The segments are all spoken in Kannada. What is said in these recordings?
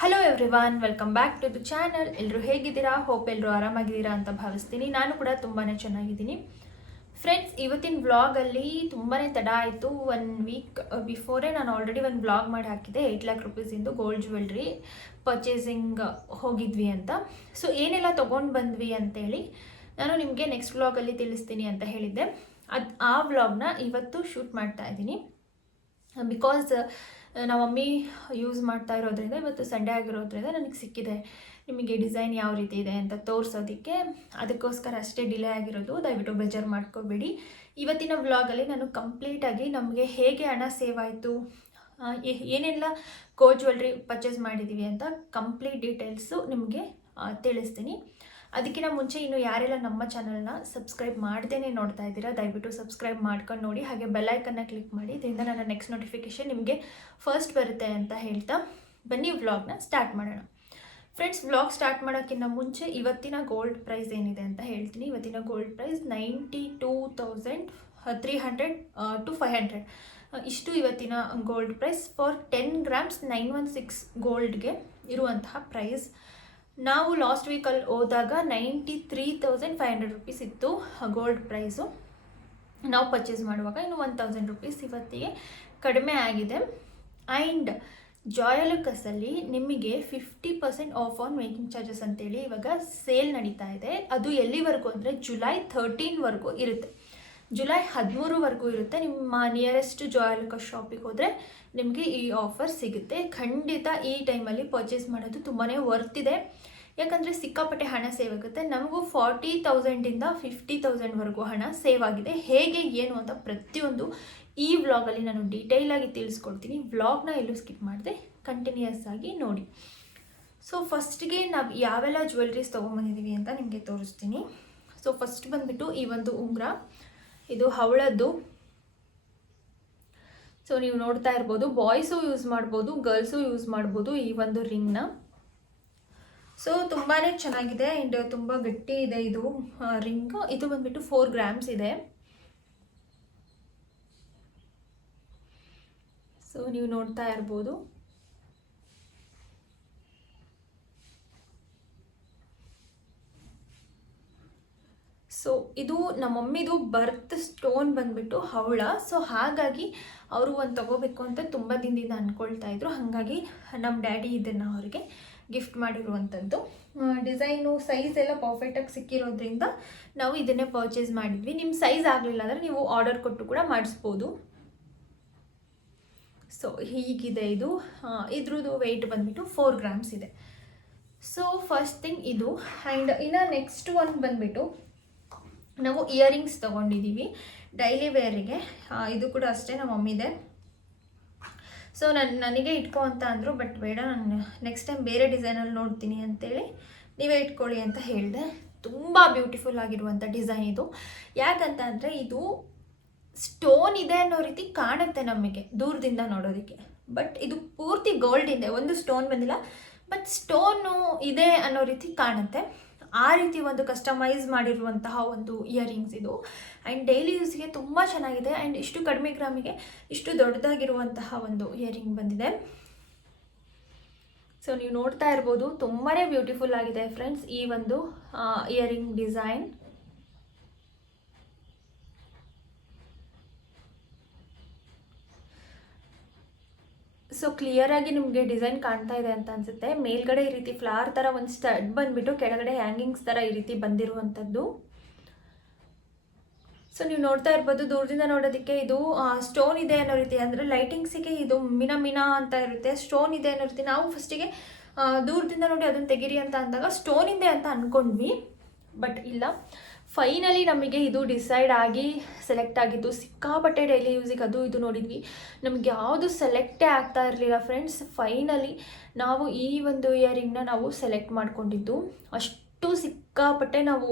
Hello everyone welcome back to the channel ಎಲ್ಲರೂ ಹೇಗಿದ್ದೀರಾ? ಹೋಪ್ ಎಲ್ಲರೂ ಆರಾಮಾಗಿದ್ದೀರಾ ಅಂತ ಭಾವಿಸ್ತೀನಿ. ನಾನು ಕೂಡ ತುಂಬಾ ಚೆನ್ನಾಗಿದ್ದೀನಿ. ಫ್ರೆಂಡ್ಸ್ ಇವತ್ತಿನ ವ್ಲಾಗಲ್ಲಿ ತುಂಬಾ ತಡ ಆಯಿತು. ಒನ್ ವೀಕ್ ಬಿಫೋರೇ ನಾನು ಆಲ್ರೆಡಿ ಒಂದು ವ್ಲಾಗ್ ಮಾಡಿ ಹಾಕಿದ್ದೆ. ಏಟ್ ಲ್ಯಾಕ್ ರುಪೀಸಿಂದು ಗೋಲ್ಡ್ ಜ್ಯುವೆಲ್ರಿ ಪರ್ಚೇಸಿಂಗ್ ಹೋಗಿದ್ವಿ ಅಂತ. ಸೊ ಏನೆಲ್ಲ ತೊಗೊಂಡು ಬಂದ್ವಿ ಅಂತೇಳಿ ನಾನು ನಿಮಗೆ ನೆಕ್ಸ್ಟ್ ವ್ಲಾಗಲ್ಲಿ ತಿಳಿಸ್ತೀನಿ ಅಂತ ಹೇಳಿದ್ದೆ. ಅದು, ಆ ವ್ಲಾಗ್ನ ಇವತ್ತು ಶೂಟ್ ಮಾಡ್ತಾ ಇದ್ದೀನಿ. ಬಿಕಾಸ್ ನಮ್ಮ ಮಮ್ಮಿ ಯೂಸ್ ಮಾಡ್ತಾ ಇರೋದ್ರಿಂದ ಇವತ್ತು ಸಂಡೇ ಆಗಿರೋದ್ರಿಂದ ನನಗೆ ಸಿಕ್ಕಿದೆ. ನಿಮಗೆ ಡಿಸೈನ್ ಯಾವ ರೀತಿ ಇದೆ ಅಂತ ತೋರಿಸೋದಕ್ಕೆ ಅದಕ್ಕೋಸ್ಕರ ಅಷ್ಟೇ ಡಿಲೇ ಆಗಿರೋದು. ದಯವಿಟ್ಟು ಬೇಜಾರು ಮಾಡ್ಕೋಬೇಡಿ. ಇವತ್ತಿನ ವ್ಲಾಗಲ್ಲಿ ನಾನು ಕಂಪ್ಲೀಟಾಗಿ ನಮಗೆ ಹೇಗೆ ಹಣ ಸೇವ್ ಆಯಿತು ಏನೆಲ್ಲ ಕೋ ಜ್ಯುವೆಲ್ರಿ ಪರ್ಚೇಸ್ ಮಾಡಿದ್ದೀವಿ ಅಂತ ಕಂಪ್ಲೀಟ್ ಡೀಟೇಲ್ಸು ನಿಮಗೆ ತಿಳಿಸ್ತೀನಿ. ಅದಕ್ಕಿಂತ ಮುಂಚೆ ಇನ್ನು ಯಾರೆಲ್ಲ ನಮ್ಮ ಚಾನಲ್ನ ಸಬ್ಸ್ಕ್ರೈಬ್ ಮಾಡ್ದೇನೆ ನೋಡ್ತಾ ಇದ್ದೀರಾ, ದಯವಿಟ್ಟು ಸಬ್ಸ್ಕ್ರೈಬ್ ಮಾಡ್ಕೊಂಡು ನೋಡಿ. ಹಾಗೆ ಬೆಲ್ಲೈಕನ್ನ ಕ್ಲಿಕ್ ಮಾಡಿ. ಇದರಿಂದ ನನ್ನ ನೆಕ್ಸ್ಟ್ ನೋಟಿಫಿಕೇಷನ್ ನಿಮಗೆ ಫಸ್ಟ್ ಬರುತ್ತೆ ಅಂತ ಹೇಳ್ತಾ ಬನ್ನಿ ವ್ಲಾಗ್ನ ಸ್ಟಾರ್ಟ್ ಮಾಡೋಣ. ಫ್ರೆಂಡ್ಸ್ ವ್ಲಾಗ್ ಸ್ಟಾರ್ಟ್ ಮಾಡೋಕ್ಕಿಂತ ಮುಂಚೆ ಇವತ್ತಿನ ಗೋಲ್ಡ್ ಪ್ರೈಸ್ ಏನಿದೆ ಅಂತ ಹೇಳ್ತೀನಿ. ಇವತ್ತಿನ gold price ninety two thousand three hundred to five hundred ಇಷ್ಟು ಇವತ್ತಿನ gold price for ten grams nine one six ಗೋಲ್ಡ್ಗೆ ಇರುವಂತಹ ಪ್ರೈಸ್ ನಾವು ಲಾಸ್ಟ್ ವೀಕಲ್ಲಿ ಹೋದಾಗ ninety three thousand five hundred rupees ಇತ್ತು ಗೋಲ್ಡ್ ಪ್ರೈಸು ನಾವು ಪರ್ಚೇಸ್ ಮಾಡುವಾಗ ಇನ್ನು ಒನ್ ತೌಸಂಡ್ ರುಪೀಸ್ ಇವತ್ತಿಗೆ ಕಡಿಮೆ ಆಗಿದೆ. ಆ್ಯಂಡ್ ಜಾಯಲುಕಸಲ್ಲಿ ನಿಮಗೆ fifty percent off on making charges ಅಂತೇಳಿ ಇವಾಗ ಸೇಲ್ ನಡೀತಾ ಇದೆ. ಅದು ಎಲ್ಲಿವರೆಗೂ ಅಂದರೆ ಜುಲೈ ಥರ್ಟೀನ್ವರೆಗೂ ಇರುತ್ತೆ. ಜುಲೈ ಹದಿಮೂರುವರೆಗೂ ಇರುತ್ತೆ. ನಿಮ್ಮ ನಿಯರೆಸ್ಟ್ ಜಾಯಲುಕಸ್ ಶಾಪಿಗೆ ಹೋದರೆ ನಿಮಗೆ ಈ ಆಫರ್ ಸಿಗುತ್ತೆ. ಖಂಡಿತ ಈ ಟೈಮಲ್ಲಿ ಪರ್ಚೇಸ್ ಮಾಡೋದು ತುಂಬಾ ವರ್ತ್ ಇದೆ. ಯಾಕಂದರೆ ಸಿಕ್ಕಾಪಟ್ಟೆ ಹಣ ಸೇವ್ ಆಗುತ್ತೆ. ನಮಗೂ ಫಾರ್ಟಿ ತೌಸಂಡಿಂದ ಫಿಫ್ಟಿ ತೌಸಂಡ್ವರೆಗೂ ಹಣ ಸೇವ್ ಆಗಿದೆ. ಹೇಗೆ, ಏನು ಅಂತ ಪ್ರತಿಯೊಂದು ಈ ವ್ಲಾಗಲ್ಲಿ ನಾನು ಡೀಟೇಲಾಗಿ ತಿಳಿಸ್ಕೊಡ್ತೀನಿ. ವ್ಲಾಗ್ನ ಎಲ್ಲೂ ಸ್ಕಿಪ್ ಮಾಡಿದೆ ಕಂಟಿನ್ಯೂಯಸ್ ಆಗಿ ನೋಡಿ. ಸೊ ಫಸ್ಟ್ಗೆ ನಾವು ಯಾವೆಲ್ಲ ಜ್ಯುವೆಲ್ರೀಸ್ ತೊಗೊಂಬಂದಿದ್ದೀವಿ ಅಂತ ನಿಮಗೆ ತೋರಿಸ್ತೀನಿ. ಸೊ ಫಸ್ಟ್ ಬಂದುಬಿಟ್ಟು ಈ ಒಂದು ಉಂಗುರ. ಇದು ಹವಳದ್ದು. ಸೊ ನೀವು ನೋಡ್ತಾ ಇರ್ಬೋದು ಬಾಯ್ಸು ಯೂಸ್ ಮಾಡ್ಬೋದು ಗರ್ಲ್ಸು ಯೂಸ್ ಮಾಡ್ಬೋದು ಈ ಒಂದು ರಿಂಗ್ನ ಸೊ ತುಂಬಾ ಚೆನ್ನಾಗಿದೆ ಆ್ಯಂಡ್ ತುಂಬ ಗಟ್ಟಿ ಇದೆ ಇದು ರಿಂಗ್ ಇದು ಬಂದ್ಬಿಟ್ಟು ಫೋರ್ ಗ್ರಾಮ್ಸ್ ಇದೆ. ಸೊ ನೀವು ನೋಡ್ತಾ ಇರ್ಬೋದು. ಸೊ ಇದು ನಮ್ಮ ಮಮ್ಮಿದು ಬರ್ತ್ ಸ್ಟೋನ್ ಬಂದ್ಬಿಟ್ಟು ಹವಳ. ಸೊ ಹಾಗಾಗಿ ಅವರು ಒಂದು ತಗೋಬೇಕು ಅಂತ ತುಂಬ ದಿನದಿಂದ ಅಂದ್ಕೊಳ್ತಾ ಇದ್ರು. ಹಾಗಾಗಿ ನಮ್ಮ ಡ್ಯಾಡಿ ಇದನ್ನು ಅವರಿಗೆ ಗಿಫ್ಟ್ ಮಾಡಿರುವಂಥದ್ದು ಡಿಸೈನು ಸೈಜ್ ಎಲ್ಲ ಪರ್ಫೆಕ್ಟಾಗಿ ಸಿಕ್ಕಿರೋದ್ರಿಂದ ನಾವು ಇದನ್ನೇ ಪರ್ಚೇಸ್ ಮಾಡಿದ್ವಿ. ನಿಮ್ಮ ಸೈಜ್ ಆಗಲಿಲ್ಲ ಅಂದರೆ ನೀವು ಆರ್ಡರ್ ಕೊಟ್ಟು ಕೂಡ ಮಾಡಿಸ್ಬೋದು. ಸೊ ಹೀಗಿದೆ ಇದು. ಇದ್ರದ್ದು ವೆಯ್ಟ್ ಬಂದ್ಬಿಟ್ಟು ಫೋರ್ ಗ್ರಾಮ್ಸ್ ಇದೆ. ಸೊ ಫಸ್ಟ್ ಥಿಂಗ್ ಇದು. ಆ್ಯಂಡ್ ಇನ್ನು ನೆಕ್ಸ್ಟ್ ಒನ್ ಬಂದ್ಬಿಟ್ಟು ನಾವು ಇಯರಿಂಗ್ಸ್ ತೊಗೊಂಡಿದ್ದೀವಿ ಡೈಲಿ ವೇರಿಗೆ ಇದು ಕೂಡ ಅಷ್ಟೇ ನಮ್ಮ ಮಮ್ಮಿದೆ. ಸೊ ನನ್ನ ನನಗೆ ಇಟ್ಕೊ ಅಂತ ಅಂದರು ಬಟ್ ಬೇಡ, ನಾನು ನೆಕ್ಸ್ಟ್ ಟೈಮ್ ಬೇರೆ ಡಿಸೈನಲ್ಲಿ ನೋಡ್ತೀನಿ ಅಂತೇಳಿ ನೀವೇ ಇಟ್ಕೊಳ್ಳಿ ಅಂತ ಹೇಳಿದೆ. ತುಂಬ ಬ್ಯೂಟಿಫುಲ್ ಆಗಿರುವಂಥ ಡಿಸೈನ್ ಇದು. ಯಾಕಂತ ಅಂದರೆ ಇದು ಸ್ಟೋನ್ ಇದೆ ಅನ್ನೋ ರೀತಿ ಕಾಣುತ್ತೆ ನಮಗೆ ದೂರದಿಂದ ನೋಡೋದಕ್ಕೆ. ಬಟ್ ಇದು ಪೂರ್ತಿ ಗೋಲ್ಡ್ ಇದೆ, ಒಂದು ಸ್ಟೋನ್ ಬಂದಿಲ್ಲ. ಬಟ್ ಸ್ಟೋನು ಇದೆ ಅನ್ನೋ ರೀತಿ ಕಾಣುತ್ತೆ. ಆ ರೀತಿ ಒಂದು ಕಸ್ಟಮೈಸ್ ಮಾಡಿರುವಂತಹ ಒಂದು ಇಯರಿಂಗ್ಸ್ ಇದು. ಆ್ಯಂಡ್ ಡೈಲಿ ಯೂಸ್ಗೆ ತುಂಬ ಚೆನ್ನಾಗಿದೆ. ಆ್ಯಂಡ್ ಇಷ್ಟು ಕಡಿಮೆ ಗ್ರಾಮಿಗೆ ಇಷ್ಟು ದೊಡ್ಡದಾಗಿರುವಂತಹ ಒಂದು ಇಯರಿಂಗ್ ಬಂದಿದೆ. ಸೊ ನೀವು ನೋಡ್ತಾ ಇರ್ಬೋದು ತುಂಬಾ ಬ್ಯೂಟಿಫುಲ್ ಆಗಿದೆ ಫ್ರೆಂಡ್ಸ್ ಈ ಒಂದು ಇಯರಿಂಗ್ ಡಿಸೈನ್ ಸೊ ಕ್ಲಿಯರಾಗಿ ನಿಮಗೆ ಡಿಸೈನ್ ಕಾಣ್ತಾ ಇದೆ ಅಂತ ಅನಿಸುತ್ತೆ. ಮೇಲ್ಗಡೆ ಈ ರೀತಿ ಫ್ಲವರ್ ಥರ ಒಂದು ಸ್ಟಡ್ ಬಂದುಬಿಟ್ಟು ಕೆಳಗಡೆ ಹ್ಯಾಂಗಿಂಗ್ಸ್ ಥರ ಈ ರೀತಿ ಬಂದಿರುವಂಥದ್ದು. ಸೊ ನೀವು ನೋಡ್ತಾ ಇರ್ಬೋದು, ದೂರದಿಂದ ನೋಡೋದಕ್ಕೆ ಇದು ಸ್ಟೋನ್ ಇದೆ ಅನ್ನೋ ರೀತಿ. ಅಂದರೆ ಲೈಟಿಂಗ್ಸಿಗೆ ಇದು ಮಿನ ಮಿನ ಅಂತ ಇರುತ್ತೆ. ಸ್ಟೋನ್ ಇದೆ ಅನ್ನೋ ರೀತಿ. ನಾವು ಫಸ್ಟಿಗೆ ದೂರದಿಂದ ನೋಡಿ ಅದನ್ನು ತೆಗೀರಿ ಅಂತ ಅಂದಾಗ ಸ್ಟೋನ್ ಇದೆ ಅಂತ ಅಂದ್ಕೊಂಡ್ವಿ ಬಟ್ ಇಲ್ಲ. ಫೈನಲಿ ನಮಗೆ ಇದು ಡಿಸೈಡ್ ಆಗಿ ಸೆಲೆಕ್ಟ್ ಆಗಿತ್ತು. ಸಿಕ್ಕಾಪಟ್ಟೆ ಡೈಲಿ ಯೂಸಿಗೆ ಅದು ಇದು ನೋಡಿದ್ವಿ. ನಮಗೆ ಯಾವುದು ಸೆಲೆಕ್ಟೇ ಆಗ್ತಾ ಇರಲಿಲ್ಲ ಫ್ರೆಂಡ್ಸ್ ಫೈನಲಿ ನಾವು ಈ ಒಂದು ಇಯರಿಂಗ್ನ ನಾವು ಸೆಲೆಕ್ಟ್ ಮಾಡ್ಕೊಂಡಿದ್ದು. ಅಷ್ಟು ಸಿಕ್ಕಾಪಟ್ಟೆ ನಾವು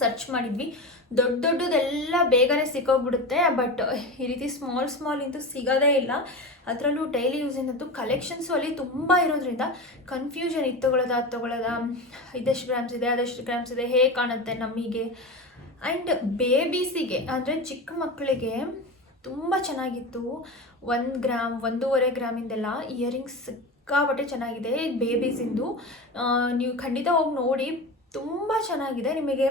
ಸರ್ಚ್ ಮಾಡಿದ್ವಿ. ದೊಡ್ಡ ದೊಡ್ಡದೆಲ್ಲ ಬೇಗನೆ ಸಿಕ್ಕೋಗ್ಬಿಡುತ್ತೆ ಬಟ್ ಈ ರೀತಿ ಸ್ಮಾಲ್ ಸ್ಮಾಲ್ ಇಂತೂ ಸಿಗೋದೇ ಇಲ್ಲ. ಅದರಲ್ಲೂ ಡೈಲಿ ಯೂಸಿನದ್ದು ಕಲೆಕ್ಷನ್ಸು ಅಲ್ಲಿ ತುಂಬ ಇರೋದ್ರಿಂದ ಕನ್ಫ್ಯೂಷನ್ ಇತ್ತು ತೊಗೊಳ್ಳೋದ ಅದು ತೊಗೊಳ್ಳೋದ ಇದೆಷ್ಟು ಗ್ರಾಮ್ಸ್ ಇದೆ, ಅದೆಷ್ಟು ಗ್ರಾಮ್ಸ್ ಇದೆ, ಹೇಗೆ ಕಾಣುತ್ತೆ ನಮಗೆ? ಆ್ಯಂಡ್ ಬೇಬೀಸಿಗೆ ಅಂದರೆ ಚಿಕ್ಕ ಮಕ್ಕಳಿಗೆ ತುಂಬ ಚೆನ್ನಾಗಿತ್ತು. ಒಂದು ಗ್ರಾಮ್ ಒಂದೂವರೆ ಗ್ರಾಮಿಂದೆಲ್ಲ ಇಯರಿಂಗ್ಸ್ ಸಿಕ್ಕಾಪಟ್ಟೆ ಚೆನ್ನಾಗಿದೆ ಬೇಬೀಸಿಂದು ನೀವು ಖಂಡಿತ ಹೋಗಿ ನೋಡಿ, ತುಂಬ ಚೆನ್ನಾಗಿದೆ. ನಿಮಗೆ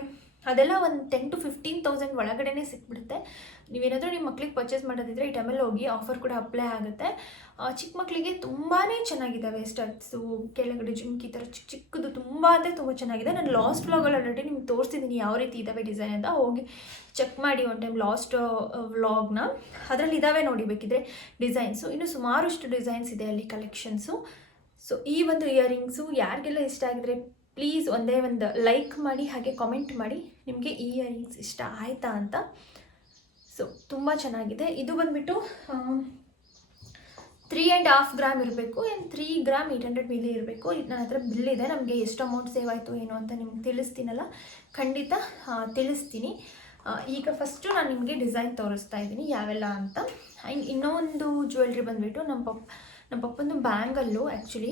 ಅದೆಲ್ಲ ಒಂದು ಟೆನ್ ಟು ಫಿಫ್ಟೀನ್ ತೌಸಂಡ್ ಒಳಗಡೆ ಸಿಕ್ಬಿಡುತ್ತೆ. ನೀವೇನಾದರೂ ನಿಮ್ಮ ಮಕ್ಳಿಗೆ ಪರ್ಚೇಸ್ ಮಾಡೋದಿದ್ರೆ ಈ ಟೈಮಲ್ಲಿ ಹೋಗಿ ಆಫರ್ ಕೂಡ ಅಪ್ಲೈ ಆಗುತ್ತೆ. ಚಿಕ್ಕ ಮಕ್ಕಳಿಗೆ ತುಂಬಾ ಚೆನ್ನಾಗಿದ್ದಾವೆ ಸ್ಟಡ್ಸು ಕೆಳಗಡೆ ಜುಮ್ಕಿ ಥರ ಚಿಕ್ಕ ಚಿಕ್ಕದು ತುಂಬ ಅಂದರೆ ತುಂಬ ಚೆನ್ನಾಗಿದೆ. ನಾನು ಲಾಸ್ಟ್ ವ್ಲಾಗಲ್ಲಿ ಆಲ್ರೆಡಿ ನಿಮ್ಗೆ ತೋರಿಸಿದ್ದೀನಿ ಯಾವ ರೀತಿ ಇದ್ದಾವೆ ಡಿಸೈನ್ ಅಂತ. ಹೋಗಿ ಚೆಕ್ ಮಾಡಿ ಒನ್ ಟೈಮ್ ಲಾಸ್ಟ್ ವ್ಲಾಗ್ನ ಅದರಲ್ಲಿ ಇದ್ದಾವೆ ನೋಡಿಬೇಕಿದ್ರೆ ಡಿಸೈನ್ಸು ಇನ್ನು ಸುಮಾರಷ್ಟು ಡಿಸೈನ್ಸ್ ಇದೆ ಅಲ್ಲಿ ಕಲೆಕ್ಷನ್ಸು ಸೊ ಈ ಒಂದು ಇಯರಿಂಗ್ಸು ಯಾರಿಗೆಲ್ಲ ಇಷ್ಟ ಆಗಿದ್ರೆ ಪ್ಲೀಸ್ ಒಂದೇ ಒಂದು ಲೈಕ್ ಮಾಡಿ, ಹಾಗೆ ಕಾಮೆಂಟ್ ಮಾಡಿ. ನಿಮಗೆ ಈ ಇಯರಿಂಗ್ಸ್ ಇಷ್ಟ ಆಯಿತಾ ಅಂತ. ಸೊ ತುಂಬ ಚೆನ್ನಾಗಿದೆ. ಇದು ಬಂದುಬಿಟ್ಟು ತ್ರೀ ಆ್ಯಂಡ್ ಹಾಫ್ ಗ್ರಾಮ್ ಇರಬೇಕು. And three gram eight hundred milli ಇರಬೇಕು. ನನ್ನ ಹತ್ರ ಬಿಲ್ ಇದೆ. ನಮಗೆ ಎಷ್ಟು ಅಮೌಂಟ್ ಸೇವ್ ಆಯಿತು, ಏನು ಅಂತ ನಿಮ್ಗೆ ತಿಳಿಸ್ತೀನಲ್ಲ? ಖಂಡಿತ ತಿಳಿಸ್ತೀನಿ. ಈಗ ಫಸ್ಟು ನಾನು ನಿಮಗೆ ಡಿಸೈನ್ ತೋರಿಸ್ತಾ ಇದ್ದೀನಿ, ಯಾವೆಲ್ಲ ಅಂತ. ಆ್ಯಂಡ್ ಇನ್ನೊಂದು ಜ್ಯುವೆಲ್ರಿ ಬಂದುಬಿಟ್ಟು ನಮ್ಮ ಪಪ್ಪ ನಮ್ಮ ಪಪ್ಪಂದು ಬ್ಯಾಂಗಲ್ಲು ಆ್ಯಕ್ಚುಲಿ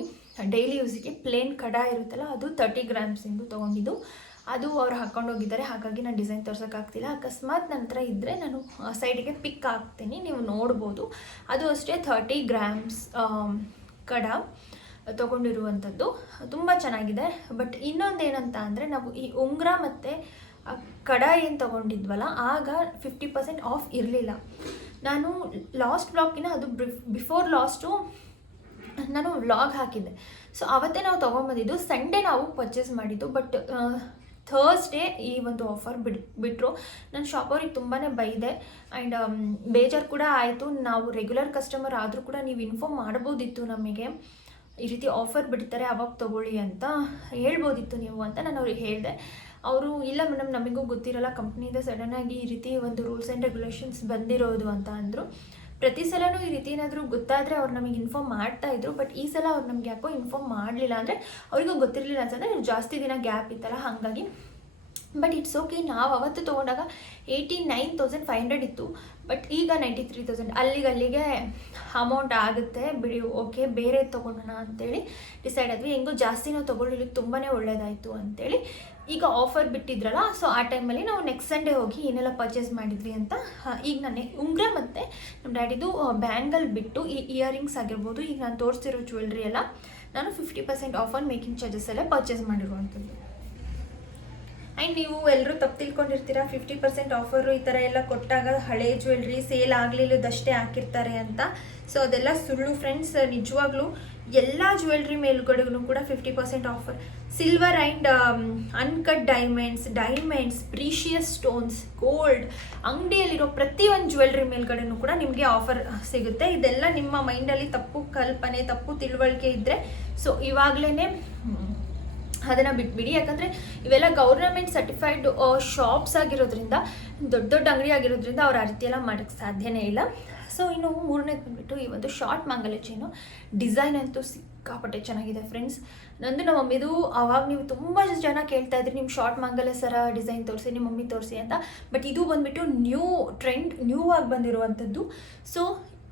ಡೈಲಿ ಯೂಸಿಗೆ ಪ್ಲೇನ್ ಕಡ ಇರುತ್ತಲ್ಲ, ಅದು ತರ್ಟಿ ಗ್ರಾಮ್ಸಿಂದು ತೊಗೊಂಡಿದ್ದು. ಅದು ಅವ್ರು ಹಾಕೊಂಡು ಹೋಗಿದ್ದಾರೆ, ಹಾಗಾಗಿ ನಾನು ಡಿಸೈನ್ ತೋರ್ಸೋಕ್ಕಾಗ್ತಿಲ್ಲ ಅಕಸ್ಮಾತ್ ನಂತರ ಇದ್ದರೆ ನಾನು ಸೈಡಿಗೆ ಪಿಕ್ ಹಾಕ್ತೀನಿ, ನೀವು ನೋಡ್ಬೋದು. ಅದು ಅಷ್ಟೇ ಥರ್ಟಿ ಗ್ರಾಮ್ಸ್ ಕಡ ತೊಗೊಂಡಿರುವಂಥದ್ದು ತುಂಬ ಚೆನ್ನಾಗಿದೆ. ಬಟ್ ಇನ್ನೊಂದು ಏನಂತ ಅಂದರೆ ನಾವು ಈ ಉಂಗುರ ಮತ್ತು ಕಡ ಏನು ತೊಗೊಂಡಿದ್ವಲ್ಲ, ಆಗ ಫಿಫ್ಟಿ ಪರ್ಸೆಂಟ್ ಆಫ್ ಇರಲಿಲ್ಲ. ನಾನು ಲಾಸ್ಟ್ ಬ್ಲಾಕಿನ ಅದು ಬಿಫೋರ್ ಲಾಸ್ಟು ನಾನು ವ್ಲಾಗ್ ಹಾಕಿದ್ದೆ. ಸೊ ಅವತ್ತೇ ನಾವು ತೊಗೊಂಬಂದಿದ್ದು ಸಂಡೇ ನಾವು ಪರ್ಚೇಸ್ ಮಾಡಿದ್ದು ಬಟ್ ಥರ್ಸ್ಡೇ ಈ ಒಂದು ಆಫರ್ ಬಿಡ್ ಬಿಟ್ಟರು ನನ್ನ ಶಾಪ್ ಅವ್ರಿಗೆ ತುಂಬಾ ಬೈದೆ ಆ್ಯಂಡ್ ಬೇಜಾರು ಕೂಡ ಆಯಿತು. ನಾವು ರೆಗ್ಯುಲರ್ ಕಸ್ಟಮರ್ ಆದರೂ ಕೂಡ ನೀವು ಇನ್ಫಾರ್ಮ್ ಮಾಡ್ಬೋದಿತ್ತು ನಮಗೆ. ಈ ರೀತಿ ಆಫರ್ ಬಿಡ್ತಾರೆ, ಅವಾಗ ತೊಗೊಳ್ಳಿ ಅಂತ ಹೇಳ್ಬೋದಿತ್ತು ನೀವು ಅಂತ ನಾನು ಅವ್ರಿಗೆ ಹೇಳಿದೆ. ಅವರು, ಇಲ್ಲ ಮೇಡಮ್ ನಮಗೂ ಗೊತ್ತಿರಲ್ಲ ಕಂಪ್ನಿಯಿಂದ ಸಡನ್ನಾಗಿ ಈ ರೀತಿ ಒಂದು ರೂಲ್ಸ್ ಆ್ಯಂಡ್ ರೆಗ್ಯುಲೇಷನ್ಸ್ ಬಂದಿರೋದು ಅಂತ ಅಂದರು. ಪ್ರತಿ ಸಲನೂ ಈ ರೀತಿ ಏನಾದರೂ ಗೊತ್ತಾದರೆ ಅವ್ರು ನಮಗೆ ಇನ್ಫಾರ್ಮ್ ಮಾಡ್ತಾ ಇದ್ರು ಬಟ್ ಈ ಸಲ ಅವ್ರು ನಮ್ಗೆ ಯಾಕೋ ಇನ್ಫಾರ್ಮ್ ಮಾಡಲಿಲ್ಲ ಅಂದರೆ ಅವರಿಗೂ ಗೊತ್ತಿರಲಿಲ್ಲ ಅನ್ಸಂದ್ರೆ ಜಾಸ್ತಿ ದಿನ ಗ್ಯಾಪ್ ಇತ್ತಲ್ಲ ಹಾಗಾಗಿ. ಬಟ್ ಇಟ್ಸ್ ಓಕೆ ನಾವು ಅವತ್ತು ತೊಗೊಂಡಾಗ eighty nine thousand five hundred ಇತ್ತು. ಬಟ್ ಈಗ ನೈಂಟಿ ತ್ರೀ ತೌಸಂಡ್ ಅಲ್ಲಿಗೆ ಅಲ್ಲಿಗೆ ಅಮೌಂಟ್ ಆಗುತ್ತೆ. ಬಿಡಿ ಓಕೆ ಬೇರೆ ತೊಗೊಳೋಣ ಅಂತೇಳಿ ಡಿಸೈಡ್ ಆದ್ವಿ. ಹೆಂಗೂ ನಾವು ತೊಗೊಳ್ಳಿಕ್ಕೆ ತುಂಬಾ ಒಳ್ಳೇದಾಯಿತು ಅಂತೇಳಿ ಈಗ ಆಫರ್ ಬಿಟ್ಟಿದ್ರಲ್ಲ ಸೊ ಆ ಟೈಮಲ್ಲಿ ನಾವು ನೆಕ್ಸ್ಟ್ ಸಂಡೇ ಹೋಗಿ ಏನೆಲ್ಲ ಪರ್ಚೇಸ್ ಮಾಡಿದ್ವಿ ಅಂತ ಈಗ ನಾನು ಉಂಗ್ರ ಮತ್ತು ನಮ್ಮ ಡ್ಯಾಡಿದು ಬ್ಯಾಂಗಲ್ ಬಿಟ್ಟು ಈ ಇಯರಿಂಗ್ಸ್ ಆಗಿರ್ಬೋದು, ಈಗ ನಾನು ತೋರಿಸ್ತಿರೋ ಜ್ಯುವೆಲ್ರಿ ಎಲ್ಲ ನಾನು fifty percent offer making charges ಎಲ್ಲ ಪರ್ಚೇಸ್ ಮಾಡಿರುವಂಥದ್ದು. ಆ್ಯಂಡ್ ನೀವು ಎಲ್ಲರೂ ತಪ್ಪು ತಿಳ್ಕೊಂಡಿರ್ತೀರಾ? ಫಿಫ್ಟಿ ಪರ್ಸೆಂಟ್ ಆಫರು ಈ ಥರ ಎಲ್ಲ ಕೊಟ್ಟಾಗ ಹಳೆ ಜ್ಯುವೆಲ್ರಿ ಸೇಲ್ ಆಗಲಿಲ್ಲದಷ್ಟೇ ಹಾಕಿರ್ತಾರೆ ಅಂತ. ಸೊ ಅದೆಲ್ಲ ಸುಳ್ಳು ಫ್ರೆಂಡ್ಸ್ ನಿಜವಾಗ್ಲೂ ಎಲ್ಲ ಜ್ಯುವೆಲ್ರಿ ಮೇಲುಗಡೆಗೂ ಕೂಡ fifty percent offer silver and uncut diamonds diamonds precious stones gold ಅಂಗಡಿಯಲ್ಲಿರೋ ಪ್ರತಿಯೊಂದು ಜ್ಯುವೆಲ್ರಿ ಮೇಲುಗಡೆನೂ ಕೂಡ ನಿಮಗೆ ಆಫರ್ ಸಿಗುತ್ತೆ. ಇದೆಲ್ಲ ನಿಮ್ಮ ಮೈಂಡಲ್ಲಿ ತಪ್ಪು ಕಲ್ಪನೆ, ತಪ್ಪು ತಿಳುವಳಿಕೆ ಇದ್ದರೆ ಸೊ ಇವಾಗಲೇ ಅದನ್ನು ಬಿಟ್ಬಿಡಿ. ಯಾಕಂದರೆ ಇವೆಲ್ಲ ಗೌರ್ನಮೆಂಟ್ ಸರ್ಟಿಫೈಡ್ ಶಾಪ್ಸ್ ಆಗಿರೋದ್ರಿಂದ, ದೊಡ್ಡ ದೊಡ್ಡ ಅಂಗಡಿ ಆಗಿರೋದ್ರಿಂದ ಅವ್ರು ಆ ರೀತಿಯೆಲ್ಲ ಮಾಡೋಕ್ಕೆ ಸಾಧ್ಯನೇ ಇಲ್ಲ. ಸೊ ಇನ್ನು ಮೂರನೇದು ಬಂದುಬಿಟ್ಟು ಈ ಒಂದು ಶಾರ್ಟ್ ಮಾಂಗಲ್ಯ ಚೈನು ಡಿಸೈನ್ ಅಂತೂ ಸಿಕ್ಕಾಪಟ್ಟೆ ಚೆನ್ನಾಗಿದೆ ಫ್ರೆಂಡ್ಸ್ ನಂದು ನಮ್ಮ ಮಮ್ಮಿದು ಆವಾಗ ನೀವು ತುಂಬ ಜನ ಕೇಳ್ತಾ ಇದ್ರಿ ನಿಮ್ಮ ಶಾರ್ಟ್ ಮಾಂಗಲ್ಯ ಸರ ಡಿಸೈನ್ ತೋರಿಸಿ ನಿಮ್ಮ ಮಮ್ಮಿ ತೋರಿಸಿ ಅಂತ. ಬಟ್ ಇದು ಬಂದುಬಿಟ್ಟು ನ್ಯೂ ಟ್ರೆಂಡ್ ನ್ಯೂ ಆಗಿ ಬಂದಿರುವಂಥದ್ದು ಸೊ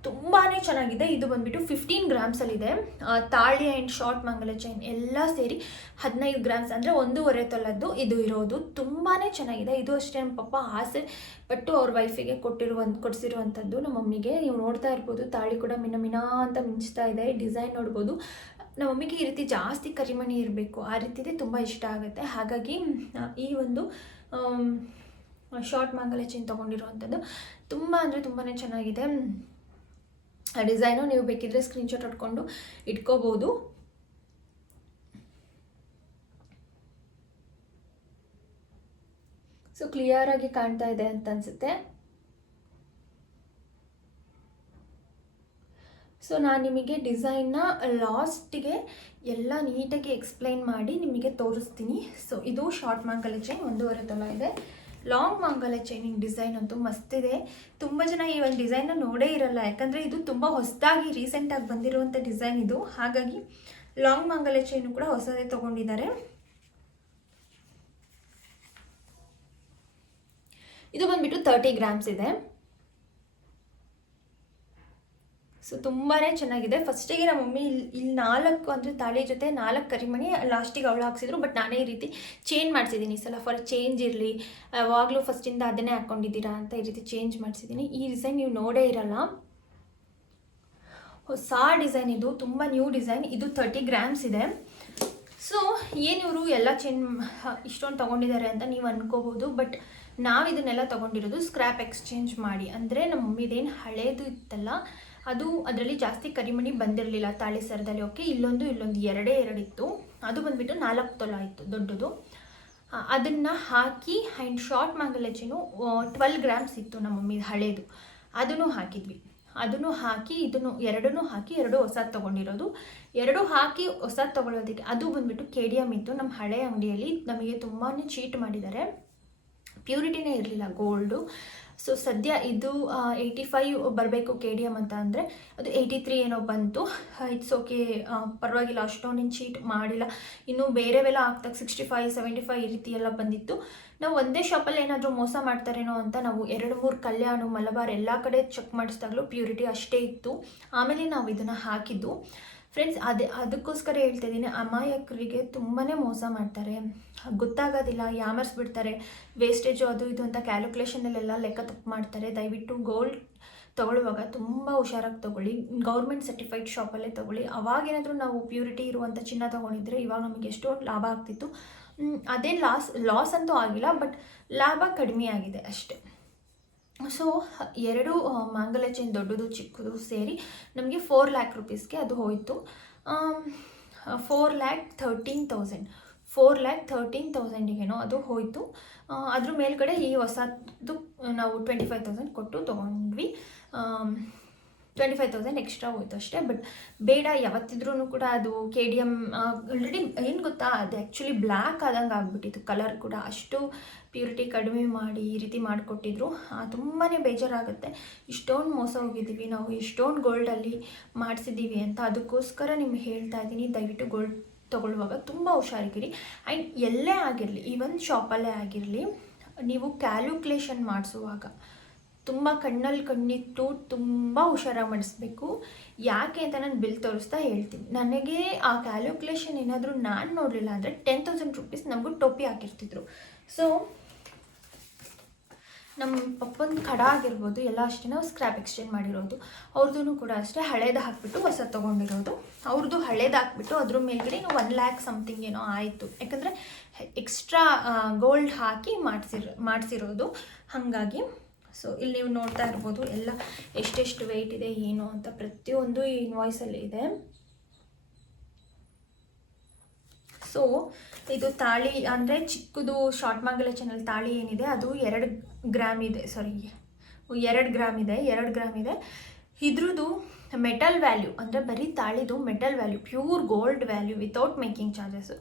ತುಂಬಾ ಚೆನ್ನಾಗಿದೆ. ಇದು ಬಂದುಬಿಟ್ಟು ಫಿಫ್ಟೀನ್ ಗ್ರಾಮ್ಸಲ್ಲಿದೆ ತಾಳಿ ಆ್ಯಂಡ್ ಶಾರ್ಟ್ ಮಂಗಲ ಚೈನ್ ಎಲ್ಲ ಸೇರಿ ಹದಿನೈದು ಗ್ರಾಮ್ಸ್ ಅಂದರೆ ಒಂದೂವರೆ ತೊಲದ್ದು ಇದು ಇರೋದು. ತುಂಬಾ ಚೆನ್ನಾಗಿದೆ. ಇದು ಅಷ್ಟೇ ನಮ್ಮ ಪಪ್ಪ ಆಸೆ ಪಟ್ಟು ಅವ್ರ ವೈಫಿಗೆ ಕೊಟ್ಟಿರುವಂಥ ಕೊಡಿಸಿರುವಂಥದ್ದು. ನಮ್ಮ ಮಮ್ಮಿಗೆ ನೀವು ನೋಡ್ತಾ ಇರ್ಬೋದು, ತಾಳಿ ಕೂಡ ಮಿನ ಮಿನಾ ಅಂತ ಮಿಂಚ್ತಾ ಇದೆ. ಡಿಸೈನ್ ನೋಡ್ಬೋದು. ನಮ್ಮ ಮಮ್ಮಿಗೆ ಈ ರೀತಿ ಜಾಸ್ತಿ ಕರಿಮಣಿ ಇರಬೇಕು. ಆ ರೀತಿದೇ ತುಂಬ ಇಷ್ಟ ಆಗುತ್ತೆ. ಹಾಗಾಗಿ ಈ ಒಂದು ಶಾರ್ಟ್ ಮಂಗಲ ಚೈನ್ ತೊಗೊಂಡಿರುವಂಥದ್ದು ತುಂಬ ಅಂದರೆ ತುಂಬಾ ಚೆನ್ನಾಗಿದೆ. ಆ ಡಿಸೈನು ನೀವು ಬೇಕಿದ್ರೆ ಸ್ಕ್ರೀನ್ಶಾಟ್ ಹೊಡ್ಕೊಂಡು ಇಟ್ಕೋಬೋದು. ಸೊ ಕ್ಲಿಯರಾಗಿ ಕಾಣ್ತಾ ಇದೆ ಅಂತ ಅನಿಸುತ್ತೆ. ಸೊ ನಾನು ನಿಮಗೆ ಡಿಸೈನ್ನ ಲಾಸ್ಟಿಗೆ ಎಲ್ಲ ನೀಟಾಗಿ ಎಕ್ಸ್ಪ್ಲೈನ್ ಮಾಡಿ ನಿಮಗೆ ತೋರಿಸ್ತೀನಿ. ಸೊ ಇದು ಶಾರ್ಟ್ ಮಾರ್ಕ್ ಚೈನ್ ಒಂದೂವರೆ ತೊಲ ಇದೆ. ಲಾಂಗ್ ಮಂಗಲ ಚೈನಿಂಗ್ ಡಿಸೈನ್ ಅಂತೂ ಮಸ್ತಿದೆ ತುಂಬ ಜನ ಈ ಒಂದು ಡಿಸೈನ್ನ ನೋಡೇ ಇರಲ್ಲ. ಯಾಕಂದರೆ ಇದು ತುಂಬ ಹೊಸದಾಗಿ ರೀಸೆಂಟಾಗಿ ಬಂದಿರುವಂಥ ಡಿಸೈನ್ ಇದು. ಹಾಗಾಗಿ ಲಾಂಗ್ ಮಂಗಲ ಚೈನು ಕೂಡ ಹೊಸದೇ ತೊಗೊಂಡಿದ್ದಾರೆ. ಇದು ಬಂದ್ಬಿಟ್ಟು ತರ್ಟಿ ಗ್ರಾಮ್ಸ್ ಇದೆ. ಸೊ ತುಂಬಾ ಚೆನ್ನಾಗಿದೆ. ಫಸ್ಟಿಗೆ ನಮ್ಮ ಮಮ್ಮಿ ಇಲ್ಲಿ ಇಲ್ಲಿ ನಾಲ್ಕು ಅಂದರೆ ತಾಳಿ ಜೊತೆ ನಾಲ್ಕು ಕರಿಮಣಿ ಲಾಸ್ಟಿಗೆ ಅವಳು ಹಾಕ್ಸಿದ್ರು. ಬಟ್ ನಾನೇ ಈ ರೀತಿ ಚೇಂಜ್ ಮಾಡಿಸಿದ್ದೀನಿ ಸಲ ಫಾರ್ ಚೇಂಜ್ ಇರಲಿ. ಯಾವಾಗಲೂ ಫಸ್ಟಿಂದ ಅದನ್ನೇ ಹಾಕ್ಕೊಂಡಿದ್ದೀರಾ ಅಂತ ಈ ರೀತಿ ಚೇಂಜ್ ಮಾಡಿಸಿದ್ದೀನಿ ಈ ಡಿಸೈನ್ ನೀವು ನೋಡೇ ಇರಲ್ಲ. ಹೊಸ ಡಿಸೈನ್ ಇದು. ತುಂಬ ನ್ಯೂ ಡಿಸೈನ್ ಇದು ತರ್ಟಿ ಗ್ರಾಮ್ಸ್ ಇದೆ. ಸೊ ಏನು ಇವರು ಎಲ್ಲ ಚೇಂಜ್ ಇಷ್ಟೊಂದು ತೊಗೊಂಡಿದ್ದಾರೆ ಅಂತ ನೀವು ಅನ್ಕೋಬೋದು. ಬಟ್ ನಾವು ಇದನ್ನೆಲ್ಲ ತೊಗೊಂಡಿರೋದು ಸ್ಕ್ರ್ಯಾಪ್ ಎಕ್ಸ್ಚೇಂಜ್ ಮಾಡಿ. ಅಂದರೆ ನಮ್ಮ ಮಮ್ಮಿದೇನು ಹಳೇದು ಇತ್ತಲ್ಲ. ಅದು ಅದರಲ್ಲಿ ಜಾಸ್ತಿ ಕರಿಮಣಿ ಬಂದಿರಲಿಲ್ಲ ತಾಳಿ ಸರದಲ್ಲಿ ಓಕೆ ಇಲ್ಲೊಂದು ಇಲ್ಲೊಂದು, ಎರಡೇ ಎರಡಿತ್ತು. ಅದು ಬಂದುಬಿಟ್ಟು ನಾಲ್ಕು ತೊಲ ಇತ್ತು ದೊಡ್ಡದು. ಅದನ್ನು ಹಾಕಿ ಆ್ಯಂಡ್ ಶಾರ್ಟ್ ಮಾಂಗಲಚಿನು ಟ್ವೆಲ್ ಗ್ರಾಮ್ಸ್ ಇತ್ತು ನಮ್ಮ ಮಮ್ಮಿ ಹಳೇದು. ಅದನ್ನು ಹಾಕಿದ್ವಿ. ಅದನ್ನು ಹಾಕಿ ಇದನ್ನು ಎರಡನ್ನೂ ಹಾಕಿ ಎರಡು ಹೊಸ ತೊಗೊಂಡಿರೋದು. ಎರಡು ಹಾಕಿ ಹೊಸ ತೊಗೊಳೋದಕ್ಕೆ ಅದು ಬಂದುಬಿಟ್ಟು ಕೆ ಡಿ ಎಂ ಇತ್ತು. ನಮ್ಮ ಹಳೆ ಅಂಗಡಿಯಲ್ಲಿ ನಮಗೆ ತುಂಬಾ ಚೀಟ್ ಮಾಡಿದ್ದಾರೆ. ಪ್ಯೂರಿಟಿನೇ ಇರಲಿಲ್ಲ ಗೋಲ್ಡು ಸೊ ಸದ್ಯ ಇದು ಏಯ್ಟಿ ಫೈವ್ ಬರಬೇಕು ಕೆ ಡಿ ಎಂ ಅಂತ ಅಂದರೆ ಅದು ಏಯ್ಟಿ ತ್ರೀ ಏನೋ ಬಂತು. ಇಟ್ಸ್ ಓಕೆ ಪರವಾಗಿಲ್ಲ ಅಷ್ಟೊಂದು ಚೀಟ್ ಮಾಡಿಲ್ಲ. ಇನ್ನು ಬೇರೆವೆಲ್ಲ ಆಗ್ತಾಗ ಸಿಕ್ಸ್ಟಿ ಫೈವ್ ಸೆವೆಂಟಿ ಫೈವ್ ಈ ರೀತಿ ಎಲ್ಲ ಬಂದಿತ್ತು. ನಾವು ಒಂದೇ ಶಾಪಲ್ಲಿ ಏನಾದರೂ ಮೋಸ ಮಾಡ್ತಾರೇನೋ ಅಂತ ನಾವು ಎರಡು ಮೂರು ಕಲ್ಯಾಣ, ಮಲಬಾರ್ ಎಲ್ಲ ಕಡೆ ಚೆಕ್ ಮಾಡಿಸಿದಾಗಲೂ ಪ್ಯೂರಿಟಿ ಅಷ್ಟೇ ಇತ್ತು. ಆಮೇಲೆ ನಾವು ಇದನ್ನು ಹಾಕಿದ್ದು. ಫ್ರೆಂಡ್ಸ್ ಅದೇ, ಅದಕ್ಕೋಸ್ಕರ ಹೇಳ್ತಾ ಇದ್ದೀನಿ. ಅಮಾಯಕರಿಗೆ ತುಂಬಾ ಮೋಸ ಮಾಡ್ತಾರೆ. ಗೊತ್ತಾಗೋದಿಲ್ಲ, ಯಾಮರ್ಸ್ಬಿಡ್ತಾರೆ. ವೇಸ್ಟೇಜು ಅದು ಇದು ಅಂತ ಕ್ಯಾಲ್ಕುಲೇಷನಲ್ಲೆಲ್ಲ ಲೆಕ್ಕ ತಪ್ಪು ಮಾಡ್ತಾರೆ. ದಯವಿಟ್ಟು ಗೋಲ್ಡ್ ತಗೊಳ್ಳುವಾಗ ತುಂಬ ಹುಷಾರಾಗಿ ತೊಗೊಳ್ಳಿ. ಗೌರ್ಮೆಂಟ್ ಸರ್ಟಿಫೈಡ್ ಶಾಪಲ್ಲೇ ತೊಗೊಳ್ಳಿ. ಅವಾಗೇನಾದರೂ ನಾವು ಪ್ಯೂರಿಟಿ ಇರುವಂಥ ಚಿನ್ನ ತೊಗೊಂಡಿದ್ರೆ ಇವಾಗ ನಮಗೆ ಎಷ್ಟೋ ಲಾಭ ಆಗ್ತಿತ್ತು. ಅದೇನು ಲಾಸ್ ಲಾಸ್ ಅಂತೂ ಆಗಿಲ್ಲ ಬಟ್ ಲಾಭ ಕಡಿಮೆ ಆಗಿದೆ ಅಷ್ಟೇ. ಸೊ ಎರಡು ಮಾಂಗಲ್ಯ ಚೈನ್ ದೊಡ್ಡದು ಚಿಕ್ಕದು ಸೇರಿ ನಮಗೆ ಫೋರ್ ಲ್ಯಾಕ್ ರುಪೀಸ್ಗೆ ಅದು ಹೋಯಿತು. Four lakh thirteen thousand four lakh thirteen ತೌಸಂಡಿಗೇನೋ ಅದು ಹೋಯಿತು. ಅದ್ರ ಮೇಲ್ಗಡೆ ಈ ಹೊಸದು ನಾವು ಟ್ವೆಂಟಿ ಫೈವ್ ತೌಸಂಡ್ ಕೊಟ್ಟು ತೊಗೊಂಡ್ವಿ. ಟ್ವೆಂಟಿ ಫೈವ್ ತೌಸಂಡ್ ಎಕ್ಸ್ಟ್ರಾ ಹೋಯ್ತು ಅಷ್ಟೇ. ಬಟ್ ಬೇಡ ಯಾವತ್ತಿದ್ರೂ ಕೂಡ ಅದು ಕೆ ಡಿ ಎಂ ಆಲ್ರೆಡಿ ಏನು ಗೊತ್ತಾ, ಅದು ಆ್ಯಕ್ಚುಲಿ ಬ್ಲ್ಯಾಕ್ ಆದಂಗೆ ಆಗ್ಬಿಟ್ಟಿತ್ತು. ಕಲರ್ ಕೂಡ ಅಷ್ಟು ಪ್ಯೂರಿಟಿ ಕಡಿಮೆ ಮಾಡಿ ಈ ರೀತಿ ಮಾಡಿಕೊಟ್ಟಿದ್ರು. ತುಂಬಾ ಬೇಜಾರಾಗುತ್ತೆ. ಇಷ್ಟೊಂದು ಮೋಸ ಹೋಗಿದ್ದೀವಿ, ನಾವು ಇಷ್ಟೊಂದು ಗೋಲ್ಡಲ್ಲಿ ಮಾಡಿಸಿದ್ದೀವಿ ಅಂತ ಅದಕ್ಕೋಸ್ಕರ ನಿಮ್ಗೆ ಹೇಳ್ತಾ ಇದ್ದೀನಿ. ದಯವಿಟ್ಟು ಗೋಲ್ಡ್ ತೊಗೊಳ್ಳುವಾಗ ತುಂಬ ಹುಷಾರಿಗಿರಿ. ಆ್ಯಂಡ್ ಎಲ್ಲೇ ಆಗಿರಲಿ ಈವನ್ ಶಾಪಲ್ಲೇ ಆಗಿರಲಿ, ನೀವು ಕ್ಯಾಲ್ಕುಲೇಷನ್ ಮಾಡಿಸುವಾಗ ತುಂಬ ಕಣ್ಣಲ್ಲಿ ಕಣ್ಣಿಟ್ಟು ತುಂಬ ಹುಷಾರಾಗಿ ಮಾಡಿಸ್ಬೇಕು ಯಾಕೆ ಅಂತ ನಾನು ಬಿಲ್ ತೋರಿಸ್ತಾ ಹೇಳ್ತೀನಿ. ನನಗೆ ಆ ಕ್ಯಾಲ್ಕುಲೇಷನ್ ಏನಾದರೂ ನಾನು ನೋಡಲಿಲ್ಲ ಅಂದರೆ ಟೆನ್ ತೌಸಂಡ್ ರುಪೀಸ್ ನಮಗೂ ಟೋಪಿ ಹಾಕಿರ್ತಿದ್ರು. ಸೊ ನಮ್ಮ ಪಪ್ಪನ ಕಡ ಆಗಿರ್ಬೋದು, ಎಲ್ಲ ಅಷ್ಟೇ ನಾವು ಸ್ಕ್ರ್ಯಾಪ್ ಎಕ್ಸ್ಚೇಂಜ್ ಮಾಡಿರೋದು. ಅವ್ರದ್ದು ಕೂಡ ಅಷ್ಟೇ ಹಳೇದು ಹಾಕ್ಬಿಟ್ಟು ಹೊಸ ತೊಗೊಂಡಿರೋದು. ಅವ್ರದ್ದು ಹಳೇದು ಹಾಕ್ಬಿಟ್ಟು ಅದ್ರ ಮೇಲ್ಗಡೆ ಒನ್ ಲ್ಯಾಕ್ ಸಮಥಿಂಗ್ ಏನೋ ಆಯಿತು. ಯಾಕಂದರೆ ಎಕ್ಸ್ಟ್ರಾ ಗೋಲ್ಡ್ ಹಾಕಿ ಮಾಡಿಸಿರೋ, ಮಾಡಿಸಿರೋದು. ಹಾಗಾಗಿ ಸೊ ಇಲ್ಲಿ ನೀವು ನೋಡ್ತಾ ಇರ್ಬೋದು ಎಲ್ಲ ಎಷ್ಟೆಷ್ಟು ವೆಯ್ಟ್ ಇದೆ, ಏನು ಅಂತ ಪ್ರತಿಯೊಂದು ಇನ್ವಾಯ್ಸಲ್ಲಿ ಇದೆ. ಸೊ ಇದು ತಾಳಿ ಅಂದರೆ ಚಿಕ್ಕದು ಶಾರ್ಟ್ ಮಂಗಲ ಚಾನಲ್ ತಾಳಿ ಏನಿದೆ, ಅದು ಎರಡು ಗ್ರಾಮ್ ಇದೆ. ಸಾರಿ ಎರಡು ಗ್ರಾಮ್ ಇದೆ, ಎರಡು ಗ್ರಾಮ್ ಇದೆ. ಇದ್ರದ್ದು ಮೆಟಲ್ ವ್ಯಾಲ್ಯೂ ಅಂದರೆ ಬರೀ ತಾಳಿದು metal value pure gold value without making charges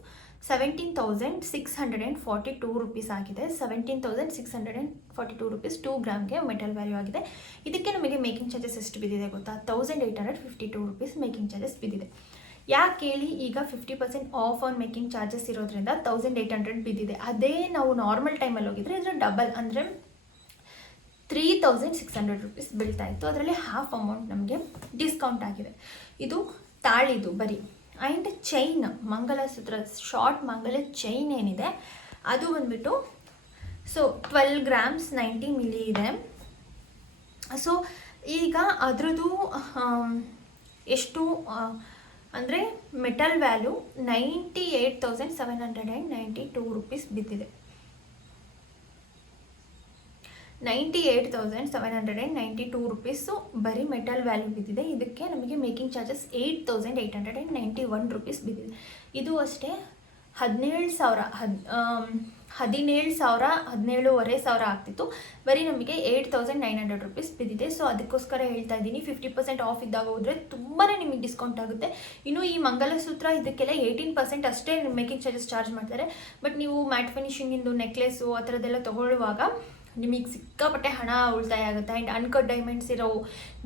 seventeen thousand six hundred and forty two rupees ಆಗಿದೆ. Seventeen thousand six hundred and forty two rupees two ಗ್ರಾಮ್ಗೆ metal value ಆಗಿದೆ. ಇದಕ್ಕೆ ನಮಗೆ ಮೇಕಿಂಗ್ ಚಾರ್ಜಸ್ ಎಷ್ಟು ಬಿದ್ದಿದೆ ಗೊತ್ತಾ? Thousand eight hundred fifty two rupees making charges ಬಿದ್ದಿದೆ. ಯಾಕೆ ಹೇಳಿ ಈಗ fifty percent off on making charges ಇರೋದ್ರಿಂದ ತೌಸಂಡ್ ಏಯ್ಟ್ ಹಂಡ್ರೆಡ್ ಬಿದ್ದಿದೆ. ಅದೇ ನಾವು ನಾರ್ಮಲ್ ಟೈಮಲ್ಲಿ ಹೋಗಿದ್ರೆ ಇದರ ಡಬಲ್ ಅಂದರೆ three thousand six hundred rupees ಬೀಳ್ತಾ ಇತ್ತು. ಅದರಲ್ಲಿ ಹಾಫ್ ಅಮೌಂಟ್ ನಮಗೆ ಡಿಸ್ಕೌಂಟ್ ಆಗಿದೆ. ಇದು ತಾಳಿದು ಬರೀ. ಆ್ಯಂಡ್ ಚೈನ್ ಮಂಗಲಸೂತ್ರ ಶಾರ್ಟ್ ಮಂಗಲ ಚೈನ್ ಏನಿದೆ, ಅದು ಬಂದ್ಬಿಟ್ಟು so twelve grams ninety milli ಇದೆ. ಸೊ ಈಗ ಅದರದ್ದು ಎಷ್ಟು ಅಂದರೆ metal value ninety eight thousand seven hundred and ninety two rupees ಬಿದ್ದಿದೆ. Ninety eight thousand seven hundred and ninety two rupees ಬರೀ ಮೆಟಲ್ ವ್ಯಾಲ್ಯೂ ಬಿದ್ದಿದೆ. ಇದಕ್ಕೆ ನಮಗೆ making charges eight thousand eight hundred and ninety one rupees ಬಿದ್ದಿದೆ. ಇದು ಅಷ್ಟೇ ಹದಿನೇಳು ಸಾವಿರ, ಹದ್ ಹದಿನೇಳು ಸಾವಿರ, ಹದಿನೇಳುವರೆ ಸಾವಿರ ಆಗ್ತಿತ್ತು. ಬರೀ ನಮಗೆ eight thousand nine hundred rupees ಬಿದ್ದಿದೆ. ಸೊ ಅದಕ್ಕೋಸ್ಕರ ಹೇಳ್ತಾ ಇದ್ದೀನಿ ಫಿಫ್ಟಿ ಪರ್ಸೆಂಟ್ ಆಫ್ ಇದ್ದಾಗ ಹೋದರೆ ತುಂಬಾ ನಿಮಗೆ ಡಿಸ್ಕೌಂಟ್ ಆಗುತ್ತೆ. ಇನ್ನು ಈ ಮಂಗಲಸೂತ್ರ ಇದಕ್ಕೆಲ್ಲ ಏಯ್ಟೀನ್ ಪರ್ಸೆಂಟ್ ಅಷ್ಟೇ ಮೇಕಿಂಗ್ ಚಾರ್ಜಸ್ ಚಾರ್ಜ್ ಮಾಡ್ತಾರೆ. ಬಟ್ ನೀವು ಮ್ಯಾಟ್ ಫಿನಿಷಿಂಗಿಂದು ನೆಕ್ಲೆಸ್ಸು ಆ ಥರದ್ದೆಲ್ಲ ತೊಗೊಳ್ಳುವಾಗ ನಿಮಗೆ ಸಿಕ್ಕಾಪಟ್ಟೆ ಹಣ ಉಳಿತಾಯ ಆಗುತ್ತೆ. ಆ್ಯಂಡ್ ಅನ್ಕಟ್ ಡೈಮಂಡ್ಸ್ ಇರೋ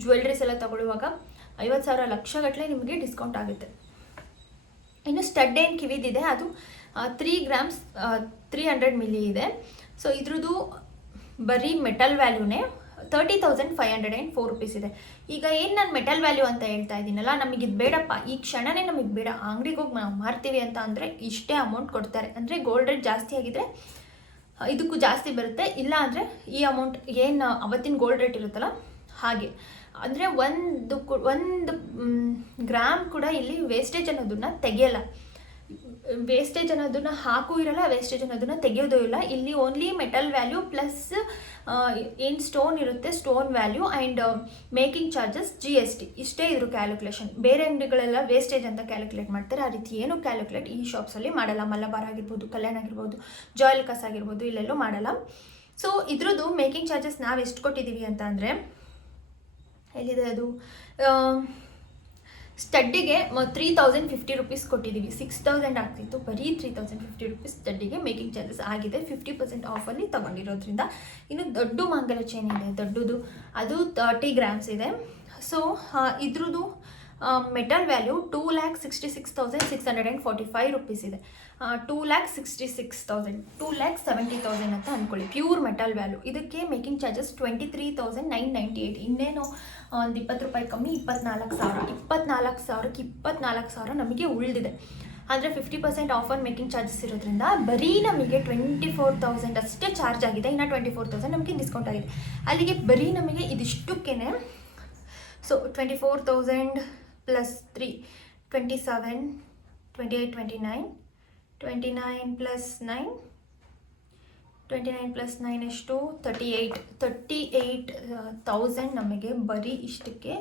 ಜ್ಯುವೆಲ್ರೀಸ್ ಎಲ್ಲ ತೊಗೊಳ್ಳುವಾಗ ಐವತ್ತು ಸಾವಿರ ಲಕ್ಷಗಟ್ಟಲೆ ನಿಮಗೆ ಡಿಸ್ಕೌಂಟ್ ಆಗುತ್ತೆ. ಇನ್ನು ಸ್ಟಡ್ ಏನು ಕಿವಿದಿದೆ ಅದು three grams three hundred milli ಇದೆ. ಸೊ ಇದ್ರದ್ದು ಬರೀ metal ವ್ಯಾಲ್ಯೂನೇ thirty thousand five hundred and four rupees ಇದೆ. ಈಗ ಏನು ನಾನು ಮೆಟಲ್ ವ್ಯಾಲ್ಯೂ ಅಂತ ಹೇಳ್ತಾ ಇದ್ದೀನಲ್ಲ ನಮಗೆ ಇದು ಬೇಡಪ್ಪ. ಈ ಕ್ಷಣನೇ ನಮಗೆ ಬೇಡ. ಅಂಗಡಿಗೆ ಹೋಗಿ ನಾವು ಮಾರ್ತೀವಿ ಅಂತ ಅಂದರೆ ಇಷ್ಟೇ ಅಮೌಂಟ್ ಕೊಡ್ತಾರೆ. ಅಂದರೆ ಗೋಲ್ಡ್ ರೇಟ್ ಜಾಸ್ತಿ ಆಗಿದ್ರೆ ಇದಕ್ಕೂ ಜಾಸ್ತಿ ಬರುತ್ತೆ. ಇಲ್ಲ ಅಂದರೆ ಈ ಅಮೌಂಟ್ ಏನು, ಅವತ್ತಿನ ಗೋಲ್ಡ್ ರೇಟ್ ಇರುತ್ತಲ್ಲ, ಹಾಗೆ. ಅಂದರೆ ಒಂದು ಒಂದು ಗ್ರಾಮ್ ಕೂಡ ಇಲ್ಲಿ ವೇಸ್ಟೇಜ್ ಅನ್ನೋದನ್ನ ತೆಗೆಯಲ್ಲ. ವೇಸ್ಟೇಜ್ ಅನ್ನೋದನ್ನ ಹಾಕೂ ಇರಲ್ಲ ವೇಸ್ಟೇಜ್ ಅನ್ನೋದನ್ನ ತೆಗೆಯೋದು ಇಲ್ಲ. ಇಲ್ಲಿ ಓನ್ಲಿ ಮೆಟಲ್ ವ್ಯಾಲ್ಯೂ ಪ್ಲಸ್ ಏನು ಸ್ಟೋನ್ ಇರುತ್ತೆ stone value and making charges G S T ಇಷ್ಟೇ ಇದ್ರು ಕ್ಯಾಲ್ಕುಲೇಷನ್ ಬೇರೆ ಅಂಗಡಿಗಳೆಲ್ಲ ವೇಸ್ಟೇಜ್ ಅಂತ ಕ್ಯಾಲ್ಕುಲೇಟ್ ಮಾಡ್ತಾರೆ. ಆ ರೀತಿ ಏನು ಕ್ಯಾಲ್ಕುಲೇಟ್ ಈ ಶಾಪ್ಸಲ್ಲಿ ಮಾಡಲ್ಲ. ಮಲಬಾರ್ ಆಗಿರ್ಬೋದು, ಕಲ್ಯಾಣ ಆಗಿರ್ಬೋದು ಜಾಯಲ್ಕಸ್ ಆಗಿರ್ಬೋದು, ಇಲ್ಲೆಲ್ಲೂ ಮಾಡಲ್ಲ. ಸೊ ಇದ್ರದ್ದು ಮೇಕಿಂಗ್ ಚಾರ್ಜಸ್ ನಾವು ಎಷ್ಟು ಕೊಟ್ಟಿದ್ದೀವಿ ಅಂತ ಅಂದರೆ ಎಲ್ಲಿದೆ ಅದು? ಸ್ಟಡ್ಡಿಗೆ ತ್ರೀ ತೌಸಂಡ್ ಫಿಫ್ಟಿ ರುಪೀಸ್ ಕೊಟ್ಟಿದ್ದೀವಿ ಸಿಕ್ಸ್ ತೌಸಂಡ್ ಆಗ್ತಿತ್ತು. ಬರೀ ತ್ರೀ ತೌಸಂಡ್ ಫಿಫ್ಟಿ ರುಪೀಸ್ ಸ್ಟಡ್ಡಿಗೆ ಮೇಕಿಂಗ್ ಚಾರ್ಜಸ್ ಆಗಿದೆ. ಫಿಫ್ಟಿ ಪರ್ಸೆಂಟ್ ಆಫಲ್ಲಿ ತೊಗೊಂಡಿರೋದ್ರಿಂದ ಇನ್ನು ದೊಡ್ಡ ಮಂಗಲ ಚೈನ್ ಇದೆ. ದೊಡ್ಡದು. ಅದು ತರ್ಟಿ ಗ್ರಾಮ್ಸ್ ಇದೆ. ಸೊ ಇದ್ರದ್ದು metal value two lakh sixty six thousand six hundred and forty five rupees ಇದೆ. Two lakh sixty six thousand two lakh seventy thousand ಅಂತ ಅಂದ್ಕೊಳ್ಳಿ ಪ್ಯೂರ್ ಮೆಟಲ್ ವ್ಯಾಲ್ಯೂ ಇದಕ್ಕೆ making charges twenty three thousand nine ninety eight ಇನ್ನೇನು ಒಂದು ಇಪ್ಪತ್ತು ರೂಪಾಯಿ ಕಮ್ಮಿ, ಇಪ್ಪತ್ನಾಲ್ಕು ಸಾವಿರ. ಇಪ್ಪತ್ನಾಲ್ಕು ಸಾವಿರಕ್ಕೆ ಇಪ್ಪತ್ನಾಲ್ಕು ಸಾವಿರ ನಮಗೆ ಉಳಿದಿದೆ. ಅಂದರೆ fifty percent offer making charges ಇರೋದ್ರಿಂದ ಬರೀ ನಮಗೆ ಟ್ವೆಂಟಿ ಫೋರ್ ತೌಸಂಡ್ ಅಷ್ಟೇ ಚಾರ್ಜ್ ಆಗಿದೆ. ಇನ್ನು ಟ್ವೆಂಟಿ ಫೋರ್ ತೌಸಂಡ್ ನಮಗೆ ಡಿಸ್ಕೌಂಟ್ ಆಗಿದೆ. ಅಲ್ಲಿಗೆ ಬರೀ ನಮಗೆ ಇದಿಷ್ಟಕ್ಕೇ so twenty four thousand eight twenty nine twenty nine plus nine twenty nine plus nine ಎಷ್ಟು thirty eight thirty eight thousand ನಮಗೆ ಬರೀ ಇಷ್ಟಕ್ಕೆ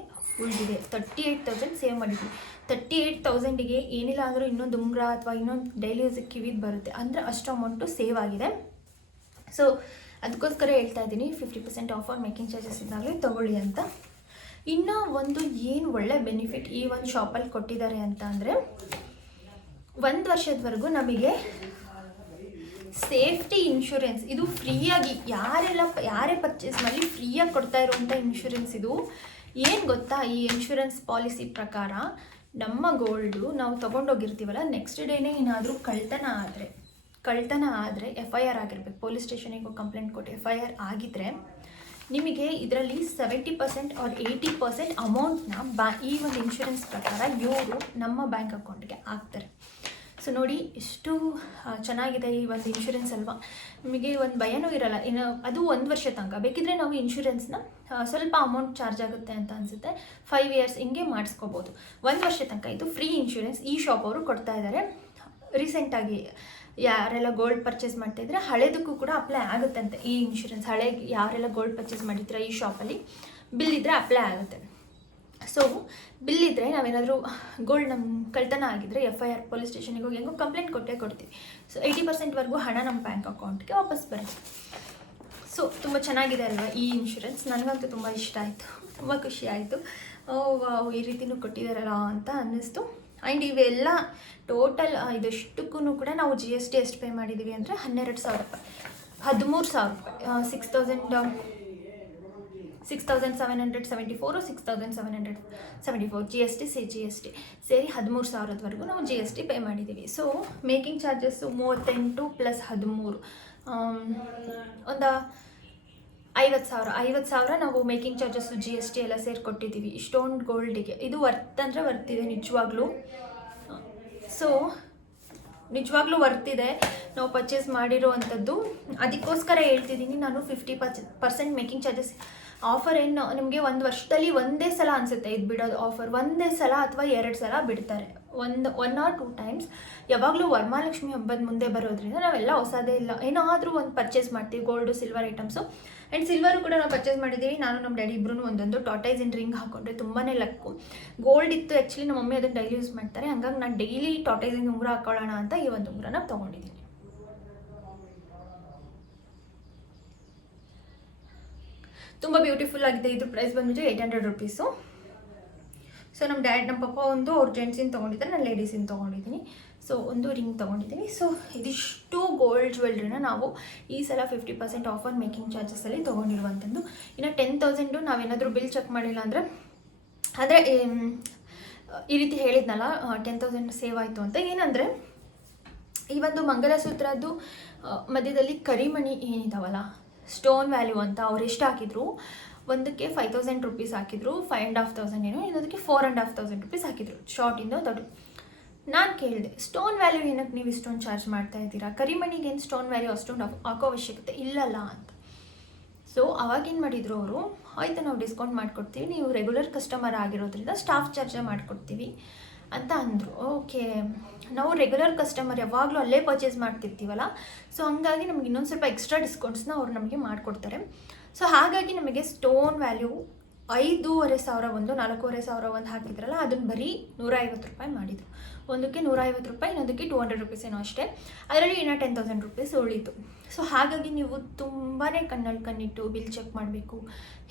ಉಳಿದಿದೆ. ತರ್ಟಿ ಏಯ್ಟ್ ತೌಸಂಡ್ ಸೇವ್ ಮಾಡಿದ್ವಿ. ತರ್ಟಿ ಏಯ್ಟ್ ತೌಸಂಡಿಗೆ ಏನಿಲ್ಲ ಆದರೂ ಇನ್ನೊಂದು ಉಂಗ್ರ ಅಥವಾ ಇನ್ನೊಂದು ಡೈಲಿ ಯೂಸಿಗೆ ಕಿವಿದು ಬರುತ್ತೆ. ಅಂದರೆ ಅಷ್ಟು ಅಮೌಂಟು ಸೇವ್ ಆಗಿದೆ. ಸೊ ಅದಕ್ಕೋಸ್ಕರ ಹೇಳ್ತಾ ಇದ್ದೀನಿ fifty percent offer making charges ಇದ್ದಾಗಲೇ ತಗೊಳ್ಳಿ ಅಂತ. ಇನ್ನು ಒಂದು ಏನು ಒಳ್ಳೆ ಬೆನಿಫಿಟ್ ಈ ಒಂದು ಶಾಪಲ್ಲಿ ಕೊಟ್ಟಿದ್ದಾರೆ ಅಂತ ಅಂದರೆ, ಒಂದು ವರ್ಷದವರೆಗೂ ನಮಗೆ ಸೇಫ್ಟಿ ಇನ್ಶೂರೆನ್ಸ್ ಇದು ಫ್ರೀಯಾಗಿ ಯಾರೆಲ್ಲ ಯಾರೇ ಪರ್ಚೇಸ್ ಮಾಡಿ ಫ್ರೀಯಾಗಿ ಕೊಡ್ತಾ ಇರುವಂಥ ಇನ್ಶೂರೆನ್ಸ್ ಇದು. ಏನು ಗೊತ್ತಾ? ಈ ಇನ್ಶೂರೆನ್ಸ್ ಪಾಲಿಸಿ ಪ್ರಕಾರ ನಮ್ಮ ಗೋಲ್ಡು ನಾವು ತೊಗೊಂಡೋಗಿರ್ತೀವಲ್ಲ ನೆಕ್ಸ್ಟ್ ಡೇನೇ ಏನಾದರೂ ಕಳ್ತನ ಆದರೆ ಕಳ್ತನ ಆದರೆ ಎಫ್ ಐ ಆರ್ ಆಗಿರ್ಬೇಕು. ಪೊಲೀಸ್ ಸ್ಟೇಷನಿಗೆ ಕಂಪ್ಲೇಂಟ್ ಕೊಟ್ಟು ಎಫ್ ಐ ಆರ್ ಆಗಿದ್ರೆ ನಿಮಗೆ ಇದರಲ್ಲಿ seventy percent or eighty percent ಅಮೌಂಟ್ನ ಬ್ಯಾ ಈ ಒಂದು ಇನ್ಶೂರೆನ್ಸ್ ಪ್ರಕಾರ ಇವರು ನಮ್ಮ ಬ್ಯಾಂಕ್ ಅಕೌಂಟ್ಗೆ ಹಾಕ್ತಾರೆ. ಸೊ ನೋಡಿ, ಎಷ್ಟು ಚೆನ್ನಾಗಿದೆ ಈ ಒಂದು ಇನ್ಶೂರೆನ್ಸ್ ಅಲ್ವಾ? ನಿಮಗೆ ಒಂದು ಭಯನೂ ಇರಲ್ಲ. ಇನ್ನು ಅದು ಒಂದು ವರ್ಷ ತನಕ. ಬೇಕಿದ್ರೆ ನಾವು ಇನ್ಶೂರೆನ್ಸ್ನ ಸ್ವಲ್ಪ ಅಮೌಂಟ್ ಚಾರ್ಜ್ ಆಗುತ್ತೆ ಅಂತ ಅನಿಸುತ್ತೆ. ಫೈವ್ ಇಯರ್ಸ್ ಹಿಂಗೆ ಮಾಡಿಸ್ಕೋಬೋದು. ಒಂದು ವರ್ಷ ತನಕ ಇದು ಫ್ರೀ ಇನ್ಶೂರೆನ್ಸ್ ಈ ಶಾಪ್ ಅವರು ಕೊಡ್ತಾ ಇದ್ದಾರೆ ರೀಸೆಂಟಾಗಿ ಯಾರೆಲ್ಲ ಗೋಲ್ಡ್ ಪರ್ಚೇಸ್ ಮಾಡ್ತಿದ್ರೆ ಹಳೇದಕ್ಕೂ ಕೂಡ ಅಪ್ಲೈ ಆಗುತ್ತೆ ಅಂತ ಈ ಇನ್ಶೂರೆನ್ಸ್ ಹಳೆ ಯಾರೆಲ್ಲ ಗೋಲ್ಡ್ ಪರ್ಚೇಸ್ ಮಾಡಿದ್ರೆ ಈ ಶಾಪಲ್ಲಿ ಬಿಲ್ ಇದ್ದರೆ ಅಪ್ಲೈ ಆಗುತ್ತೆ. ಸೊ ಬಿಲ್ ಇದ್ದರೆ ನಾವೇನಾದರೂ ಗೋಲ್ಡ್ ನಮ್ಮ ಕಳ್ತನ ಆಗಿದ್ರೆ ಎಫ್ ಐ ಆರ್ ಪೊಲೀಸ್ ಸ್ಟೇಷನಿಗೆ ಹೋಗಿ ಹೆಂಗೋ ಕಂಪ್ಲೇಂಟ್ ಕೊಟ್ಟೇ ಕೊಡ್ತೀವಿ. ಸೊ ಏಯ್ಟಿ ಪರ್ಸೆಂಟ್ವರೆಗೂ ಹಣ ನಮ್ಮ ಬ್ಯಾಂಕ್ ಅಕೌಂಟ್ಗೆ ವಾಪಸ್ ಬರುತ್ತೆ. ಸೊ ತುಂಬ ಚೆನ್ನಾಗಿದೆ ಅಲ್ವಾ ಈ ಇನ್ಶೂರೆನ್ಸ್ ನನಗಂತೂ ತುಂಬ ಇಷ್ಟ ಆಯಿತು. ತುಂಬ ಖುಷಿ ಆಯಿತು. ಈ ರೀತಿನೂ ಕೊಟ್ಟಿದ್ದಾರಲ್ಲ ಅಂತ ಅನ್ನಿಸ್ತು. ಆ್ಯಂಡ್ ಇವೆಲ್ಲ ಟೋಟಲ್ ಇದೆಷ್ಟಕ್ಕೂ ಕೂಡ ನಾವು ಜಿ ಎಸ್ ಟಿ ಎಷ್ಟು ಪೇ ಮಾಡಿದ್ದೀವಿ ಅಂದರೆ ಹನ್ನೆರಡು ಸಾವಿರ ರೂಪಾಯಿ. ಹದಿಮೂರು ಸಾವಿರ ರೂಪಾಯಿ. Six thousand six thousand seven hundred seventy four six thousand seven hundred seventy four G S T C G S T ಸೇರಿ ಹದಿಮೂರು ಸಾವಿರದವರೆಗೂ ನಾವು ಜಿ ಎಸ್ ಟಿ ಪೇ ಮಾಡಿದ್ದೀವಿ ಸೊ ಮೇಕಿಂಗ್ ಚಾರ್ಜಸ್ಸು ಮೂವತ್ತೆಂಟು ಪ್ಲಸ್ ಹದಿಮೂರು. ಒಂದು ಐವತ್ತು ಸಾವಿರ ಐವತ್ತು ಸಾವಿರ ನಾವು making charges G S T ಎಲ್ಲ ಸೇರಿ ಕೊಟ್ಟಿದ್ದೀವಿ ಇಷ್ಟೊಂದು ಗೋಲ್ಡಿಗೆ ಇದು ವರ್ತ್ ಅಂದರೆ ವರ್ತ್ ಇದೆ, ನಿಜವಾಗ್ಲೂ. ಸೊ ನಿಜವಾಗ್ಲೂ ವರ್ತ್ ಇದೆ. ನಾವು ಪರ್ಚೇಸ್ ಮಾಡಿರೋವಂಥದ್ದು. ಅದಕ್ಕೋಸ್ಕರ ಹೇಳ್ತಿದ್ದೀನಿ, ನಾನು fifty percent making charges offer ಏನು ನಿಮಗೆ ಒಂದು ವರ್ಷದಲ್ಲಿ ಒಂದೇ ಸಲ ಅನಿಸುತ್ತೆ ಇದು ಬಿಡೋದು ಆಫರ್ ಒಂದೇ ಸಲ ಅಥವಾ ಎರಡು ಸಲ ಬಿಡ್ತಾರೆ. ಒಂದು ಒನ್ ಆರ್ ಟೂ ಟೈಮ್ಸ್ ಯಾವಾಗಲೂ ವರಮಹಾಲಕ್ಷ್ಮಿ ಹಬ್ಬದ ಮುಂದೆ ಬರೋದ್ರಿಂದ ನಾವೆಲ್ಲ ಹೊಸದೇ ಇಲ್ಲ. ಏನಾದರೂ ಒಂದು ಪರ್ಚೇಸ್ ಮಾಡ್ತೀವಿ gold silver items and silver ಕೂಡ ನಾವು ಪರ್ಚೇಸ್ ಮಾಡಿದ್ದೀವಿ ನಾನು ನಮ್ಮ ಡ್ಯಾಡಿ ಇಬ್ಬರೂ ಒಂದೊಂದು ಟಾಟೈಸಿನ ರಿಂಗ್ ಹಾಕೊಂಡ್ರೆ ತುಂಬಾ ಲಕ್ಕು. ಗೋಲ್ಡ್ ಇತ್ತು ಆ್ಯಕ್ಚುಲಿ ನಮ್ಮ ಮಮ್ಮಿ ಅದನ್ನು ಡೈಲಿ ಯೂಸ್ ಮಾಡ್ತಾರೆ. ಹಂಗಾಗಿ ನಾನು ಡೈಲಿ ಟಾಟೈಸಿನ ಉಂಗುರ ಹಾಕೊಳ್ಳೋಣ ಅಂತ ಈ ಒಂದು ಉಂಗುರನ ತೊಗೊಂಡಿದ್ದೀನಿ ತುಂಬ ಬ್ಯೂಟಿಫುಲ್ ಆಗಿದೆ. ಇದು ಪ್ರೈಸ್ ಬಂದ್ಬಿಟ್ಟು ಏಯ್ಟ್ ಹಂಡ್ರೆಡ್ ರುಪೀಸು ಸೊ ನಮ್ಮ ಡ್ಯಾಡ್ ನಮ್ಮ ಪಪ್ಪ ಒಂದು ಅವ್ರ ಜೆಂಟ್ಸಿನ ತೊಗೊಂಡಿದ್ದಾರೆ, ನಾನು ಲೇಡೀಸಿನ ತೊಗೊಂಡಿದ್ದೀನಿ. ಸೊ ಒಂದು ರಿಂಗ್ ತೊಗೊಂಡಿದ್ದೀನಿ. ಸೊ ಇದಿಷ್ಟು ಗೋಲ್ಡ್ ಜ್ಯುವೆಲ್ರಿನ ನಾವು ಈ ಸಲ ಫಿಫ್ಟಿ ಪರ್ಸೆಂಟ್ ಆಫರ್ ಮೇಕಿಂಗ್ ಚಾರ್ಜಸಲ್ಲಿ ತೊಗೊಂಡಿರುವಂಥದ್ದು ಇನ್ನು ಟೆನ್ ತೌಸಂಡು ನಾವೇನಾದರೂ ಬಿಲ್ ಚೆಕ್ ಮಾಡಿಲ್ಲ ಅಂದರೆ, ಆದರೆ ಈ ರೀತಿ ಹೇಳಿದ್ನಲ್ಲ ಟೆನ್ ತೌಸಂಡ್ ಸೇವ್ ಆಯಿತು ಅಂತ. ಏನಂದರೆ, ಈ ಒಂದು ಮಂಗಲಸೂತ್ರದ್ದು ಮಧ್ಯದಲ್ಲಿ ಕರಿಮಣಿ ಏನಿದಾವಲ್ಲ ಸ್ಟೋನ್ ವ್ಯಾಲ್ಯೂ ಅಂತ ಅವ್ರು ಎಷ್ಟು ಹಾಕಿದ್ರು. ಒಂದಕ್ಕೆ ಫೈವ್ ತೌಸಂಡ್ ರುಪೀಸ್ ಹಾಕಿದ್ರು. ಫೈವ್ ಆ್ಯಂಡ್ ಹಾಫ್ ತೌಸಂಡ್ ಏನೋ, ಇನ್ನೊಂದಕ್ಕೆ four and half thousand rupees ಹಾಕಿದ್ರು. ಶಾರ್ಟಿಂದ ದೊಡ್ಡ. ನಾನು ಕೇಳಿದೆ ಸ್ಟೋನ್ ವ್ಯಾಲ್ಯೂ ಏನಕ್ಕೆ ನೀವು ಇಷ್ಟೊಂದು ಚಾರ್ಜ್ ಮಾಡ್ತಾ ಇದ್ದೀರಾ? ಕರಿಮಣಿಗೆ ಏನು ಸ್ಟೋನ್ ವ್ಯಾಲ್ಯೂ ಅಷ್ಟೊಂದು ಹಾಕೋ ಅವಶ್ಯಕತೆ ಇಲ್ಲಲ್ಲ ಅಂತ. ಸೊ ಅವಾಗೇನು ಮಾಡಿದರು ಅವರು? ಆಯಿತು, ನಾವು ಡಿಸ್ಕೌಂಟ್ ಮಾಡಿಕೊಡ್ತೀವಿ. ನೀವು ರೆಗ್ಯುಲರ್ ಕಸ್ಟಮರ್ ಆಗಿರೋದ್ರಿಂದ ಸ್ಟಾಫ್ ಚಾರ್ಜೇ ಮಾಡಿಕೊಡ್ತೀವಿ. ಅಂತ ಅಂದರು. ಓಕೆ, ನಾವು ರೆಗ್ಯುಲರ್ ಕಸ್ಟಮರ್ ಯಾವಾಗಲೂ ಅಲ್ಲೇ ಪರ್ಚೇಸ್ ಮಾಡ್ತಿರ್ತೀವಲ್ಲ? ಸೊ ಹಂಗಾಗಿ ನಮಗೆ ಇನ್ನೊಂದು ಸ್ವಲ್ಪ ಎಕ್ಸ್ಟ್ರಾ ಡಿಸ್ಕೌಂಟ್ಸ್ನ ಅವ್ರು ನಮಗೆ ಮಾಡಿಕೊಡ್ತಾರೆ. ಸೊ ಹಾಗಾಗಿ ನಮಗೆ ಸ್ಟೋನ್ ವ್ಯಾಲ್ಯೂ ಐದೂವರೆ ಸಾವಿರ ಒಂದು, ನಾಲ್ಕೂವರೆ ಸಾವಿರ ಒಂದು ಹಾಕಿದ್ರಲ್ಲ, ಅದನ್ನು ಬರೀ ನೂರ ಐವತ್ತು ರೂಪಾಯಿ ಮಾಡಿದರು. ಒಂದಕ್ಕೆ ನೂರ ಐವತ್ತು ರೂಪಾಯಿ, ಇನ್ನೊಂದಕ್ಕೆ ಟೂ ಹಂಡ್ರೆಡ್ ರುಪೀಸ್ ಏನೋ ಅಷ್ಟೇ. ಅದರಲ್ಲಿ ಇನ್ನೂ ಟೆನ್ ತೌಸಂಡ್ ರುಪೀಸ್ ಉಳಿತು. ಸೊ ಹಾಗಾಗಿ ನೀವು ತುಂಬಾ ಕಣ್ಣಲ್ಲಿ ಕಣ್ಣಿಟ್ಟು ಬಿಲ್ ಚೆಕ್ ಮಾಡಬೇಕು.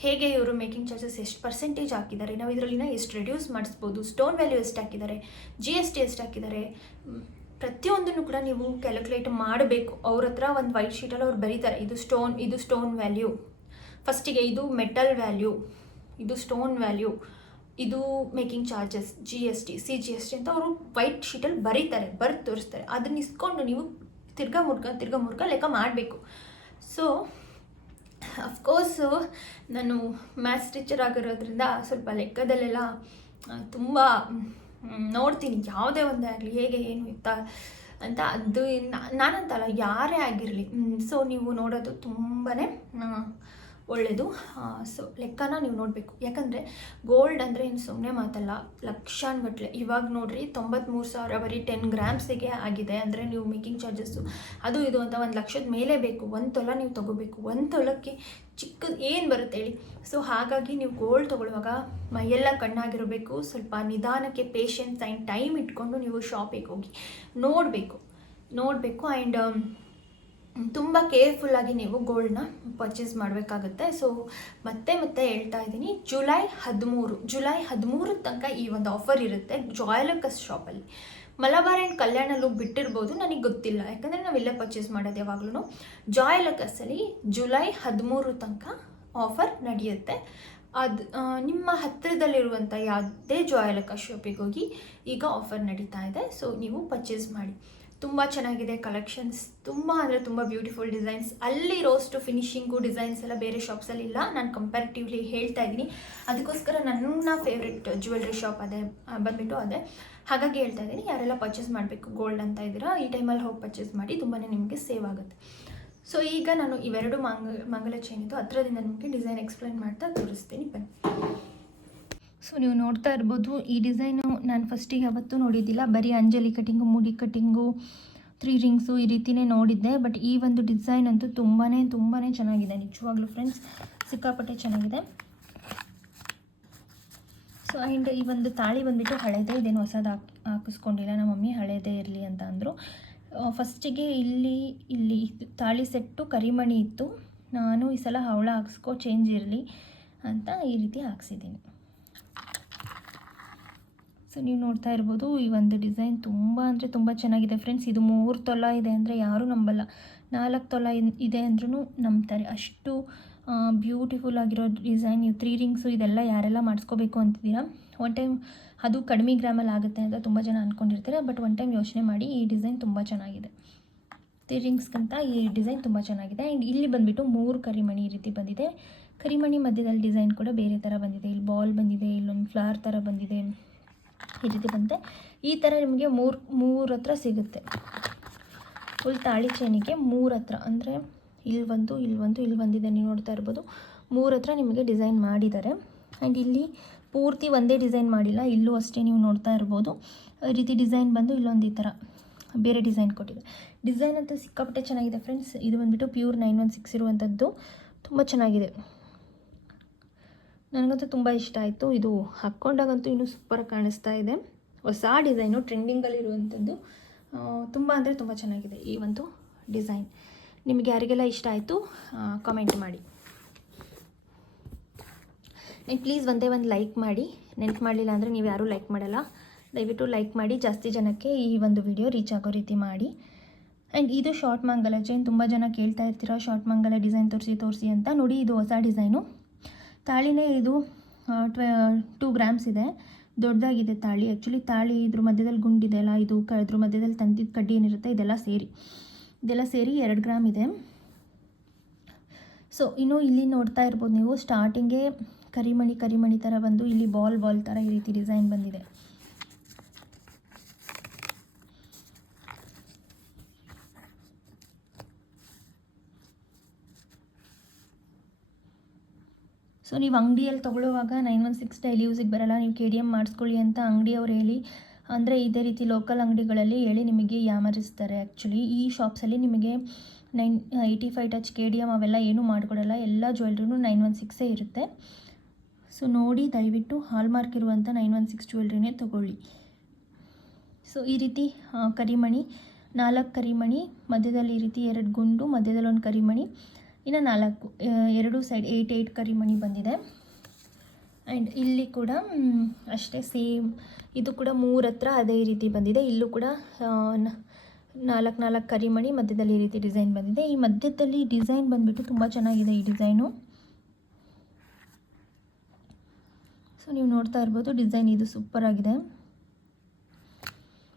ಹೇಗೆ ಇವರು ಮೇಕಿಂಗ್ ಚಾರ್ಜಸ್ ಎಷ್ಟು ಪರ್ಸೆಂಟೇಜ್ ಹಾಕಿದ್ದಾರೆ? ನಾವು ಇದರಲ್ಲಿನ ಎಷ್ಟು ರೆಡ್ಯೂಸ್ ಮಾಡಿಸ್ಬೋದು? ಸ್ಟೋನ್ ವ್ಯಾಲ್ಯೂ ಎಷ್ಟು ಹಾಕಿದ್ದಾರೆ? ಜಿ ಎಸ್ ಟಿ ಎಷ್ಟು ಹಾಕಿದ್ದಾರೆ? ಪ್ರತಿಯೊಂದನ್ನು ಕೂಡ ನೀವು ಕ್ಯಾಲ್ಕುಲೇಟ್ ಮಾಡಬೇಕು. ಅವ್ರ ಹತ್ರ ಒಂದು ವೈಟ್ ಶೀಟಲ್ಲಿ ಅವ್ರು ಬರೀತಾರೆ, ಇದು ಸ್ಟೋನ್ ಇದು ಸ್ಟೋನ್ ವ್ಯಾಲ್ಯೂ ಫಸ್ಟಿಗೆ ಇದು ಮೆಟಲ್ ವ್ಯಾಲ್ಯೂ ಇದು ಸ್ಟೋನ್ ವ್ಯಾಲ್ಯೂ ಇದು making charges G S T C G S T ಅಂತ ಅವರು ವೈಟ್ ಶೀಟಲ್ಲಿ ಬರೀತಾರೆ, ಬರೆದು ತೋರಿಸ್ತಾರೆ. ಅದನ್ನ ಇಸ್ಕೊಂಡು ನೀವು ತಿರ್ಗಾ ಮುರ್ಗ ತಿರ್ಗಾ ಮುರ್ಗ ಲೆಕ್ಕ ಮಾಡಬೇಕು. ಸೊ ಅಫ್ಕೋರ್ಸು ನಾನು ಮ್ಯಾಥ್ಸ್ ಟೀಚರ್ ಆಗಿರೋದ್ರಿಂದ ಸ್ವಲ್ಪ ಲೆಕ್ಕದಲ್ಲೆಲ್ಲ ತುಂಬ ನೋಡ್ತೀನಿ. ಯಾವುದೇ ಒಂದೇ ಆಗಲಿ, ಹೇಗೆ, ಏನು ಇತ್ತ ಅಂತ ಅದು ನಾನಂತಲ್ಲ, ಯಾರೇ ಆಗಿರಲಿ. ಸೊ ನೀವು ನೋಡೋದು ತುಂಬಾ ಒಳ್ಳೆಯದು ಸೊ ಲೆಕ್ಕನ ನೀವು ನೋಡಬೇಕು. ಯಾಕಂದರೆ ಗೋಲ್ಡ್ ಅಂದರೆ ಇನ್ನು ಸುಮ್ಮನೆ ಮಾತಲ್ಲ ಲಕ್ಷಾನುಗಟ್ಲೆ ಇವಾಗ ನೋಡಿರಿ ತೊಂಬತ್ತ್ಮೂರು ಸಾವಿರ ಬರೀ ಟೆನ್ ಗ್ರಾಮ್ಸಿಗೆ ಆಗಿದೆ. ಅಂದರೆ ನೀವು ಮೇಕಿಂಗ್ ಚಾರ್ಜಸ್ಸು ಅದು ಇದು ಅಂತ ಒಂದು ಲಕ್ಷದ ಮೇಲೆ ಬೇಕು. ಒಂದು ತೊಲ ನೀವು ತೊಗೋಬೇಕು. ಒಂದು ತೊಲಕ್ಕೆ ಚಿಕ್ಕದು ಏನು ಬರುತ್ತೆ ಹೇಳಿ. ಸೊ ಹಾಗಾಗಿ ನೀವು ಗೋಲ್ಡ್ ತೊಗೊಳ್ಳುವಾಗ ಮೈಯೆಲ್ಲ ಕಣ್ಣಾಗಿರಬೇಕು. ಸ್ವಲ್ಪ ನಿಧಾನಕ್ಕೆ ಪೇಷನ್ಸ್ ಆ್ಯಂಡ್ ಟೈಮ್ ಇಟ್ಕೊಂಡು ನೀವು ಶಾಪಿಗೆ ಹೋಗಿ ನೋಡಬೇಕು. ನೋಡಬೇಕು. ಆ್ಯಂಡ್ ತುಂಬ ಕೇರ್ಫುಲ್ಲಾಗಿ ನೀವು ಗೋಲ್ಡ್ನ ಪರ್ಚೇಸ್ ಮಾಡಬೇಕಾಗುತ್ತೆ. ಸೊ ಮತ್ತೆ ಮತ್ತೆ ಹೇಳ್ತಾ ಇದ್ದೀನಿ ಜುಲೈ ಹದಿಮೂರು ಜುಲೈ ಹದಿಮೂರು ತನಕ ಈ ಒಂದು ಆಫರ್ ಇರುತ್ತೆ ಜಾಯಲಕಸ್ ಶಾಪಲ್ಲಿ ಮಲಬಾರ್ ಆ್ಯಂಡ್ ಕಲ್ಯಾಣಲ್ಲೂ ಬಿಟ್ಟಿರ್ಬೋದು, ನನಗೆ ಗೊತ್ತಿಲ್ಲ. ಯಾಕಂದರೆ ನಾವೆಲ್ಲ ಪರ್ಚೇಸ್ ಮಾಡೋದು ಯಾವಾಗಲೂ ಜಾಯ್ಲಕಸ್ಸಲ್ಲಿ ಜುಲೈ ಹದಿಮೂರು ತನಕ ಆಫರ್ ನಡೆಯುತ್ತೆ. ಅದು ನಿಮ್ಮ ಹತ್ತಿರದಲ್ಲಿರುವಂಥ ಯಾವುದೇ ಜಾಯಲಕಸ್ ಶಾಪಿಗೆ ಹೋಗಿ ಈಗ ಆಫರ್ ನಡೀತಾ ಇದೆ. ಸೊ ನೀವು ಪರ್ಚೇಸ್ ಮಾಡಿ. ತುಂಬ ಚೆನ್ನಾಗಿದೆ ಕಲೆಕ್ಷನ್ಸ್ ತುಂಬ ಅಂದರೆ ತುಂಬ ಬ್ಯೂಟಿಫುಲ್ ಡಿಸೈನ್ಸ್ ಅಲ್ಲಿ ರೋಸ್ಟು ಫಿನಿಶಿಂಗು ಡಿಸೈನ್ಸ್ ಎಲ್ಲ ಬೇರೆ ಶಾಪ್ಸಲ್ಲಿ ಇಲ್ಲ. ನಾನು ಕಂಪ್ಯಾರಿಟಿವ್ಲಿ ಹೇಳ್ತಾ ಇದ್ದೀನಿ. ಅದಕ್ಕೋಸ್ಕರ ನನ್ನ ಫೇವ್ರೆಟ್ ಜ್ಯುವೆಲ್ರಿ ಶಾಪ್ ಅದೇ ಬಂದುಬಿಟ್ಟು ಅದೇ. ಹಾಗಾಗಿ ಹೇಳ್ತಾ ಇದ್ದೀನಿ, ಯಾರೆಲ್ಲ ಪರ್ಚೇಸ್ ಮಾಡಬೇಕು ಗೋಲ್ಡ್ ಅಂತ ಇದ್ದೀರಾ, ಈ ಟೈಮಲ್ಲಿ ಹೋಗಿ ಪರ್ಚೇಸ್ ಮಾಡಿ ತುಂಬಾ ನಿಮಗೆ ಸೇವ್ ಆಗುತ್ತೆ. ಸೊ ಈಗ ನಾನು ಇವೆರಡು ಮಂಗ ಮಂಗಲ ಚೈನ್ ಇದು ಹತ್ರದಿಂದ ನಿಮಗೆ ಡಿಸೈನ್ ಎಕ್ಸ್ಪ್ಲೈನ್ ಮಾಡ್ತಾ ತೋರಿಸ್ತೀನಿ. ಬನ್ನಿ. ಸೊ ನೀವು ನೋಡ್ತಾ ಇರ್ಬೋದು, ಈ ಡಿಸೈನು ನಾನು ಫಸ್ಟಿಗೆ ಯಾವತ್ತೂ ನೋಡಿದ್ದಿಲ್ಲ. ಬರೀ ಅಂಜಲಿ ಕಟ್ಟಿಂಗು ಮುಡಿ ಕಟ್ಟಿಂಗು ತ್ರೀ ರಿಂಗ್ಸು ಈ ರೀತಿನೇ ನೋಡಿದ್ದೆ. ಬಟ್ ಈ ಒಂದು ಡಿಸೈನ್ ಅಂತೂ ತುಂಬಾ ತುಂಬಾ ಚೆನ್ನಾಗಿದೆ. ನಿಜವಾಗ್ಲೂ ಫ್ರೆಂಡ್ಸ್ ಸಿಕ್ಕಾಪಟ್ಟೆ ಚೆನ್ನಾಗಿದೆ. ಸೊ ಆ್ಯಂಡ್ ಈ ಒಂದು ತಾಳಿ ಬಂದುಬಿಟ್ಟು ಹಳೇದೇ ಇದೇನು ಹೊಸದು ಹಾಕಿ, ಹಾಕಿಸ್ಕೊಂಡಿಲ್ಲ. ನಮ್ಮ ಮಮ್ಮಿ ಹಳೆದೇ ಇರಲಿ ಅಂತ ಅಂದರು. ಫಸ್ಟಿಗೆ ಇಲ್ಲಿ ಇಲ್ಲಿ ತಾಳಿ ಸೆಟ್ಟು ಕರಿಮಣಿ ಇತ್ತು. ನಾನು ಈ ಸಲ ಹವಳ ಹಾಕ್ಸ್ಕೊ ಚೇಂಜ್ ಇರಲಿ ಅಂತ ಈ ರೀತಿ ಹಾಕ್ಸಿದ್ದೀನಿ. ಸೊ ನೀವು ನೋಡ್ತಾ ಇರ್ಬೋದು, ಈ ಒಂದು ಡಿಸೈನ್ ತುಂಬ ಅಂದರೆ ತುಂಬ ಚೆನ್ನಾಗಿದೆ ಫ್ರೆಂಡ್ಸ್. ಇದು ಮೂರು ತೊಲ ಇದೆ ಅಂದರೆ ಯಾರೂ ನಂಬಲ್ಲ. ನಾಲ್ಕು ತೊಲ ಇದೆ ಅಂದ್ರೂ ನಂಬ್ತಾರೆ. ಅಷ್ಟು ಬ್ಯೂಟಿಫುಲ್ ಆಗಿರೋ ಡಿಸೈನ್. ನೀವು ತ್ರೀ ರಿಂಗ್ಸು ಇದೆಲ್ಲ ಯಾರೆಲ್ಲ ಮಾಡಿಸ್ಕೋಬೇಕು ಅಂತಿದ್ದೀರಾ? ಒನ್ ಟೈಮ್ ಅದು ಕಡಿಮೆ ಗ್ರಾಮಲ್ಲಿ ಆಗುತ್ತೆ ಅಂತ ತುಂಬ ಜನ ಅಂದ್ಕೊಂಡಿರ್ತಾರೆ ಬಟ್ ಒನ್ ಟೈಮ್ ಯೋಚನೆ ಮಾಡಿ, ಈ ಡಿಸೈನ್ ತುಂಬ ಚೆನ್ನಾಗಿದೆ. ತ್ರೀ ರಿಂಗ್ಸ್ಗಿಂತ ಈ ಡಿಸೈನ್ ತುಂಬ ಚೆನ್ನಾಗಿದೆ. ಆ್ಯಂಡ್ ಇಲ್ಲಿ ಬಂದುಬಿಟ್ಟು ಮೂರು ಕರಿಮಣಿ ಈ ರೀತಿ ಬಂದಿದೆ. ಕರಿಮಣಿ ಮಧ್ಯದಲ್ಲಿ ಡಿಸೈನ್ ಕೂಡ ಬೇರೆ ಥರ ಬಂದಿದೆ. ಇಲ್ಲಿ ಬಾಲ್ ಬಂದಿದೆ, ಇಲ್ಲೊಂದು ಫ್ಲವರ್ ಥರ ಬಂದಿದೆ. ಈ ರೀತಿ ಬಂತೆ ಈ ಥರ ನಿಮಗೆ ಮೂರು ಮೂರು ಹತ್ರ ಸಿಗುತ್ತೆ. ಫುಲ್ ತಾಳಿ ಚೈನಿಗೆ ಮೂರು ಹತ್ರ. ಅಂದರೆ ಇಲ್ಲಿ ಬಂದು ಇಲ್ಲಿ ಬಂದು ಇಲ್ಲಿ ಬಂದಿದೆ ನೀವು ನೋಡ್ತಾ ಇರ್ಬೋದು. ಮೂರು ಹತ್ರ ನಿಮಗೆ ಡಿಸೈನ್ ಮಾಡಿದ್ದಾರೆ. ಆ್ಯಂಡ್ ಇಲ್ಲಿ ಪೂರ್ತಿ ಒಂದೇ ಡಿಸೈನ್ ಮಾಡಿಲ್ಲ, ಇಲ್ಲೂ ಅಷ್ಟೇ ನೀವು ನೋಡ್ತಾ ಇರ್ಬೋದು. ರೀತಿ ಡಿಸೈನ್ ಬಂದು ಇಲ್ಲೊಂದು ಈ ಥರ ಬೇರೆ ಡಿಸೈನ್ ಕೊಟ್ಟಿದೆ. ಡಿಸೈನ್ ಅಂತೂ ಸಿಕ್ಕಾಪಟ್ಟೆ ಚೆನ್ನಾಗಿದೆ ಫ್ರೆಂಡ್ಸ್. ಇದು ಬಂದುಬಿಟ್ಟು ಪ್ಯೂರ್ ನೈನ್ ಒನ್ ಸಿಕ್ಸ್ ಇರುವಂಥದ್ದು ತುಂಬ ಚೆನ್ನಾಗಿದೆ. ನನಗಂತೂ ತುಂಬ ಇಷ್ಟ ಆಯಿತು. ಇದು ಹಾಕ್ಕೊಂಡಾಗಂತೂ ಇನ್ನೂ ಸೂಪರಾಗಿ ಕಾಣಿಸ್ತಾ ಇದೆ. ಹೊಸ ಡಿಸೈನು ಟ್ರೆಂಡಿಂಗಲ್ಲಿರುವಂಥದ್ದು ತುಂಬ ಅಂದರೆ ತುಂಬ ಚೆನ್ನಾಗಿದೆ ಈ ಒಂದು ಡಿಸೈನ್. ನಿಮಗೆ ಯಾರಿಗೆಲ್ಲ ಇಷ್ಟ ಆಯಿತು ಕಾಮೆಂಟ್ ಮಾಡಿ. ನೀವು ಪ್ಲೀಸ್ ಒಂದೇ ಒಂದು ಲೈಕ್ ಮಾಡಿ. ನೆನ್ಪು ಮಾಡಲಿಲ್ಲ ಅಂದರೆ ನೀವು ಯಾರೂ ಲೈಕ್ ಮಾಡಲ್ಲ. ದಯವಿಟ್ಟು ಲೈಕ್ ಮಾಡಿ, ಜಾಸ್ತಿ ಜನಕ್ಕೆ ಈ ಒಂದು ವಿಡಿಯೋ ರೀಚ್ ಆಗೋ ರೀತಿ ಮಾಡಿ. ಆ್ಯಂಡ್ ಇದು ಶಾರ್ಟ್ ಮಂಗಲ ಚೈನ್ ತುಂಬ ಜನ ಕೇಳ್ತಾ ಇರ್ತೀರ ಶಾರ್ಟ್ ಮಂಗಲ ಡಿಸೈನ್ ತೋರಿಸಿ ತೋರಿಸಿ ಅಂತ ನೋಡಿ ಇದು ಹೊಸ ಡಿಸೈನು. ತಾಳಿನೇ ಇದು ಟ್ವೆ, ಟೂ ಗ್ರಾಮ್ಸ್ ಇದೆ. ದೊಡ್ಡದಾಗಿದೆ ತಾಳಿ. ಆ್ಯಕ್ಚುಲಿ ತಾಳಿ ಇದ್ರ ಮಧ್ಯದಲ್ಲಿ ಗುಂಡಿದೆ ಅಲ್ಲ, ಇದು ಕ, ಇದ್ರ ಮಧ್ಯದಲ್ಲಿ ತಂತಿದ ಕಡ್ಡಿ ಏನಿರುತ್ತೆ, ಇದೆಲ್ಲ ಸೇರಿ. ಇದೆಲ್ಲ ಸೇರಿ ಎರಡು ಗ್ರಾಮ್ ಇದೆ. ಸೊ, ಇನ್ನು ಇಲ್ಲಿ ನೋಡ್ತಾ ಇರ್ಬೋದು ನೀವು ಸ್ಟಾರ್ಟಿಂಗೇ ಕರಿಮಣಿ ಕರಿಮಣಿ ಥರ ಬಂದು ಇಲ್ಲಿ ಬಾಲ್ ಬಾಲ್ ಥರ ಈ ರೀತಿ ಡಿಸೈನ್ ಬಂದಿದೆ. ಸೊ ನೀವು ಅಂಗಡಿಯಲ್ಲಿ ತೊಗೊಳ್ಳುವಾಗ ನೈನ್ ಒನ್ ಸಿಕ್ಸ್ ಡೈಲಿ ಯೂಸಿಗೆ ಬರಲ್ಲ. ನೀವು ಕೆ ಡಿ ಎಂ ಮಾಡಿಸ್ಕೊಳ್ಳಿ ಅಂತ ಅಂಗಡಿಯವ್ರು ಹೇಳಿ. ಅಂದರೆ ಇದೇ ರೀತಿ ಲೋಕಲ್ ಅಂಗಡಿಗಳಲ್ಲಿ ಹೇಳಿ ನಿಮಗೆ ಯಾಮರಿಸ್ತಾರೆ ಆ್ಯಕ್ಚುಲಿ ಈ ಶಾಪ್ಸಲ್ಲಿ ನಿಮಗೆ nine eighty five touch K D M ಅವೆಲ್ಲ ಏನೂ ಮಾಡಿಕೊಡಲ್ಲ. ಎಲ್ಲ ಜ್ಯುವೆಲ್ರಿನೂ ನೈನ್ ಒನ್ ಸಿಕ್ಸೇ ಇರುತ್ತೆ. ಸೊ ನೋಡಿ ದಯವಿಟ್ಟು ಹಾಲ್ಮಾರ್ಕ್ ಇರುವಂಥ ನೈನ್ ಒನ್ ಸಿಕ್ಸ್ ಜ್ಯುವೆಲ್ರಿನೇ ತೊಗೊಳ್ಳಿ. ಸೊ ಈ ರೀತಿ ಕರಿಮಣಿ, ನಾಲ್ಕು ಕರಿಮಣಿ, ಮಧ್ಯದಲ್ಲಿ ಈ ರೀತಿ ಎರಡು ಗುಂಡು, ಮಧ್ಯದಲ್ಲಿ ಒಂದು ಕರಿಮಣಿ ಇನ್ನು ನಾಲ್ಕು ಎರಡು ಸೈಡ್ ಏಯ್ಟ್ ಏಯ್ಟ್ ಕರಿಮಣಿ ಬಂದಿದೆ. ಆ್ಯಂಡ್ ಇಲ್ಲಿ ಕೂಡ ಅಷ್ಟೇ ಸೇಮ್ ಇದು ಕೂಡ ಮೂರ ಹತ್ರ ಅದೇ ರೀತಿ ಬಂದಿದೆ. ಇಲ್ಲೂ ಕೂಡ ನಾಲ್ಕು ನಾಲ್ಕು ಕರಿಮಣಿ ಮಧ್ಯದಲ್ಲಿ ಈ ರೀತಿ ಡಿಸೈನ್ ಬಂದಿದೆ. ಈ ಮಧ್ಯದಲ್ಲಿ ಡಿಸೈನ್ ಬಂದುಬಿಟ್ಟು ತುಂಬ ಚೆನ್ನಾಗಿದೆ ಈ ಡಿಸೈನು ಸೊ ನೀವು ನೋಡ್ತಾ ಇರ್ಬೋದು ಡಿಸೈನ್ ಇದು ಸೂಪರ್ ಆಗಿದೆ.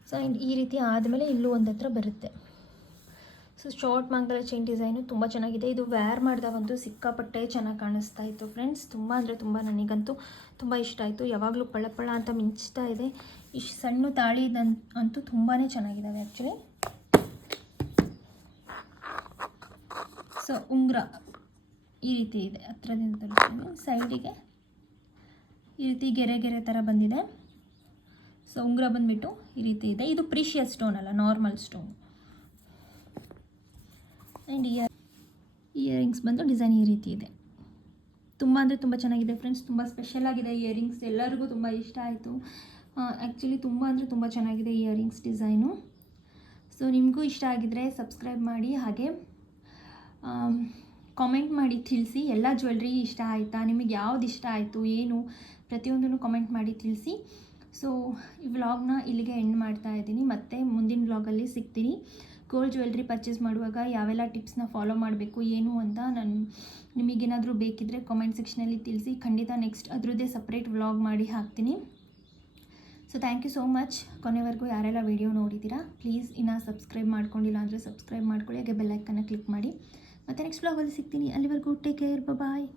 ಸೊ ಆ್ಯಂಡ್ ಈ ರೀತಿ ಆದಮೇಲೆ ಇಲ್ಲೂ ಒಂದು ಹತ್ರ ಬರುತ್ತೆ. ಸೊ ಶಾರ್ಟ್ ಮಾಂಗಲ್ಯ ಚೈನ್ ಡಿಸೈನು ತುಂಬ ಚೆನ್ನಾಗಿದೆ. ಇದು ವೇರ್ ಮಾಡಿದಾಗಂತೂ ಸಿಕ್ಕಾಪಟ್ಟೆ ಚೆನ್ನಾಗಿ ಕಾಣಿಸ್ತಾ ಇತ್ತು ಫ್ರೆಂಡ್ಸ್ ತುಂಬ ಅಂದರೆ ತುಂಬ ನನಗಂತೂ ತುಂಬ ಇಷ್ಟ ಆಯಿತು. ಯಾವಾಗಲೂ ಪಳಪಳ ಪಳ ಅಂತ ಮಿಂಚ್ತಾ ಇದೆ. ಇಷ್ಟು ಸಣ್ಣ ತಾಳಿ ಅಂತೂ ತುಂಬಾ ಚೆನ್ನಾಗಿದ್ದಾವೆ ಆ್ಯಕ್ಚುಲಿ ಸೊ ಉಂಗುರ ಈ ರೀತಿ ಇದೆ ಹತ್ರದಿಂದ ತೋರಿಸ್ತೀನಿ. ಸೈಡಿಗೆ ಈ ರೀತಿ ಗೆರೆ ಗೆರೆ ಥರ ಬಂದಿದೆ. ಸೊ ಉಂಗುರ ಬಂದುಬಿಟ್ಟು ಈ ರೀತಿ ಇದೆ. ಇದು ಪ್ರೀಶಿಯಸ್ ಸ್ಟೋನ್ ಅಲ್ಲ normal stone and ear earrings ಬಂದು ಡಿಸೈನ್ ಈ ರೀತಿ ಇದೆ. ತುಂಬ ಅಂದರೆ ತುಂಬ ಚೆನ್ನಾಗಿದೆ ಫ್ರೆಂಡ್ಸ್ ತುಂಬ ಸ್ಪೆಷಲ್ ಆಗಿದೆ ಇಯರಿಂಗ್ಸ್ ಎಲ್ಲರಿಗೂ ತುಂಬ ಇಷ್ಟ ಆಯಿತು. ಆ್ಯಕ್ಚುಲಿ ತುಂಬ ಅಂದರೆ ತುಂಬ ಚೆನ್ನಾಗಿದೆ ಇಯರಿಂಗ್ಸ್ ಡಿಸೈನು ಸೊ ನಿಮಗೂ ಇಷ್ಟ ಆಗಿದರೆ ಸಬ್ಸ್ಕ್ರೈಬ್ ಮಾಡಿ, ಹಾಗೆ ಕಾಮೆಂಟ್ ಮಾಡಿ, ತಿಳಿಸಿ. ಎಲ್ಲ ಜ್ಯುವೆಲ್ರಿ ಇಷ್ಟ ಆಯಿತಾ? ನಿಮಗೆ ಯಾವ್ದು ಇಷ್ಟ ಆಯಿತು? ಏನು? ಪ್ರತಿಯೊಂದನ್ನು ಕಾಮೆಂಟ್ ಮಾಡಿ, ತಿಳಿಸಿ. ಸೊ ಈ ವ್ಲಾಗ್ನ ಇಲ್ಲಿಗೆ ಎಂಡ್ ಮಾಡ್ತಾ ಇದ್ದೀನಿ. ಮತ್ತೆ ಮುಂದಿನ ವ್ಲಾಗಲ್ಲಿ ಸಿಗ್ತೀನಿ. ಗೋಲ್ಡ್ ಜ್ಯುವೆಲ್ರಿ ಪರ್ಚೇಸ್ ಮಾಡುವಾಗ ಯಾವೆಲ್ಲ ಟಿಪ್ಸ್ನ ಫಾಲೋ ಮಾಡಬೇಕು, ಏನು ಅಂತ ನಾನು ನಿಮಗೇನಾದರೂ ಬೇಕಿದ್ದರೆ ಕಾಮೆಂಟ್ ಸೆಕ್ಷನಲ್ಲಿ ತಿಳಿಸಿ. ಖಂಡಿತ ನೆಕ್ಸ್ಟ್ ಅದರದ್ದೇ ಸಪ್ರೇಟ್ ವ್ಲಾಗ್ ಮಾಡಿ ಹಾಕ್ತೀನಿ. So thank you so much ಕೊನೆವರೆಗೂ ಯಾರೆಲ್ಲ ವಿಡಿಯೋ ನೋಡಿದ್ದೀರಾ ಪ್ಲೀಸ್ ಇನ್ನು ಸಬ್ಸ್ಕ್ರೈಬ್ ಮಾಡ್ಕೊಂಡಿಲ್ಲ ಅಂದರೆ ಸಬ್ಸ್ಕ್ರೈಬ್ ಮಾಡ್ಕೊಳ್ಳಿ, ಹಾಗೆ ಬೆಲ್ಲೈಕನ್ನ ಕ್ಲಿಕ್ ಮಾಡಿ. ಮತ್ತು ನೆಕ್ಸ್ಟ್ ಬ್ಲಾಗಲ್ಲಿ ಸಿಗ್ತೀನಿ. ಅಲ್ಲಿವರೆಗೂ ಟೇಕ್ ಕೇರ್ ಬಾಯ್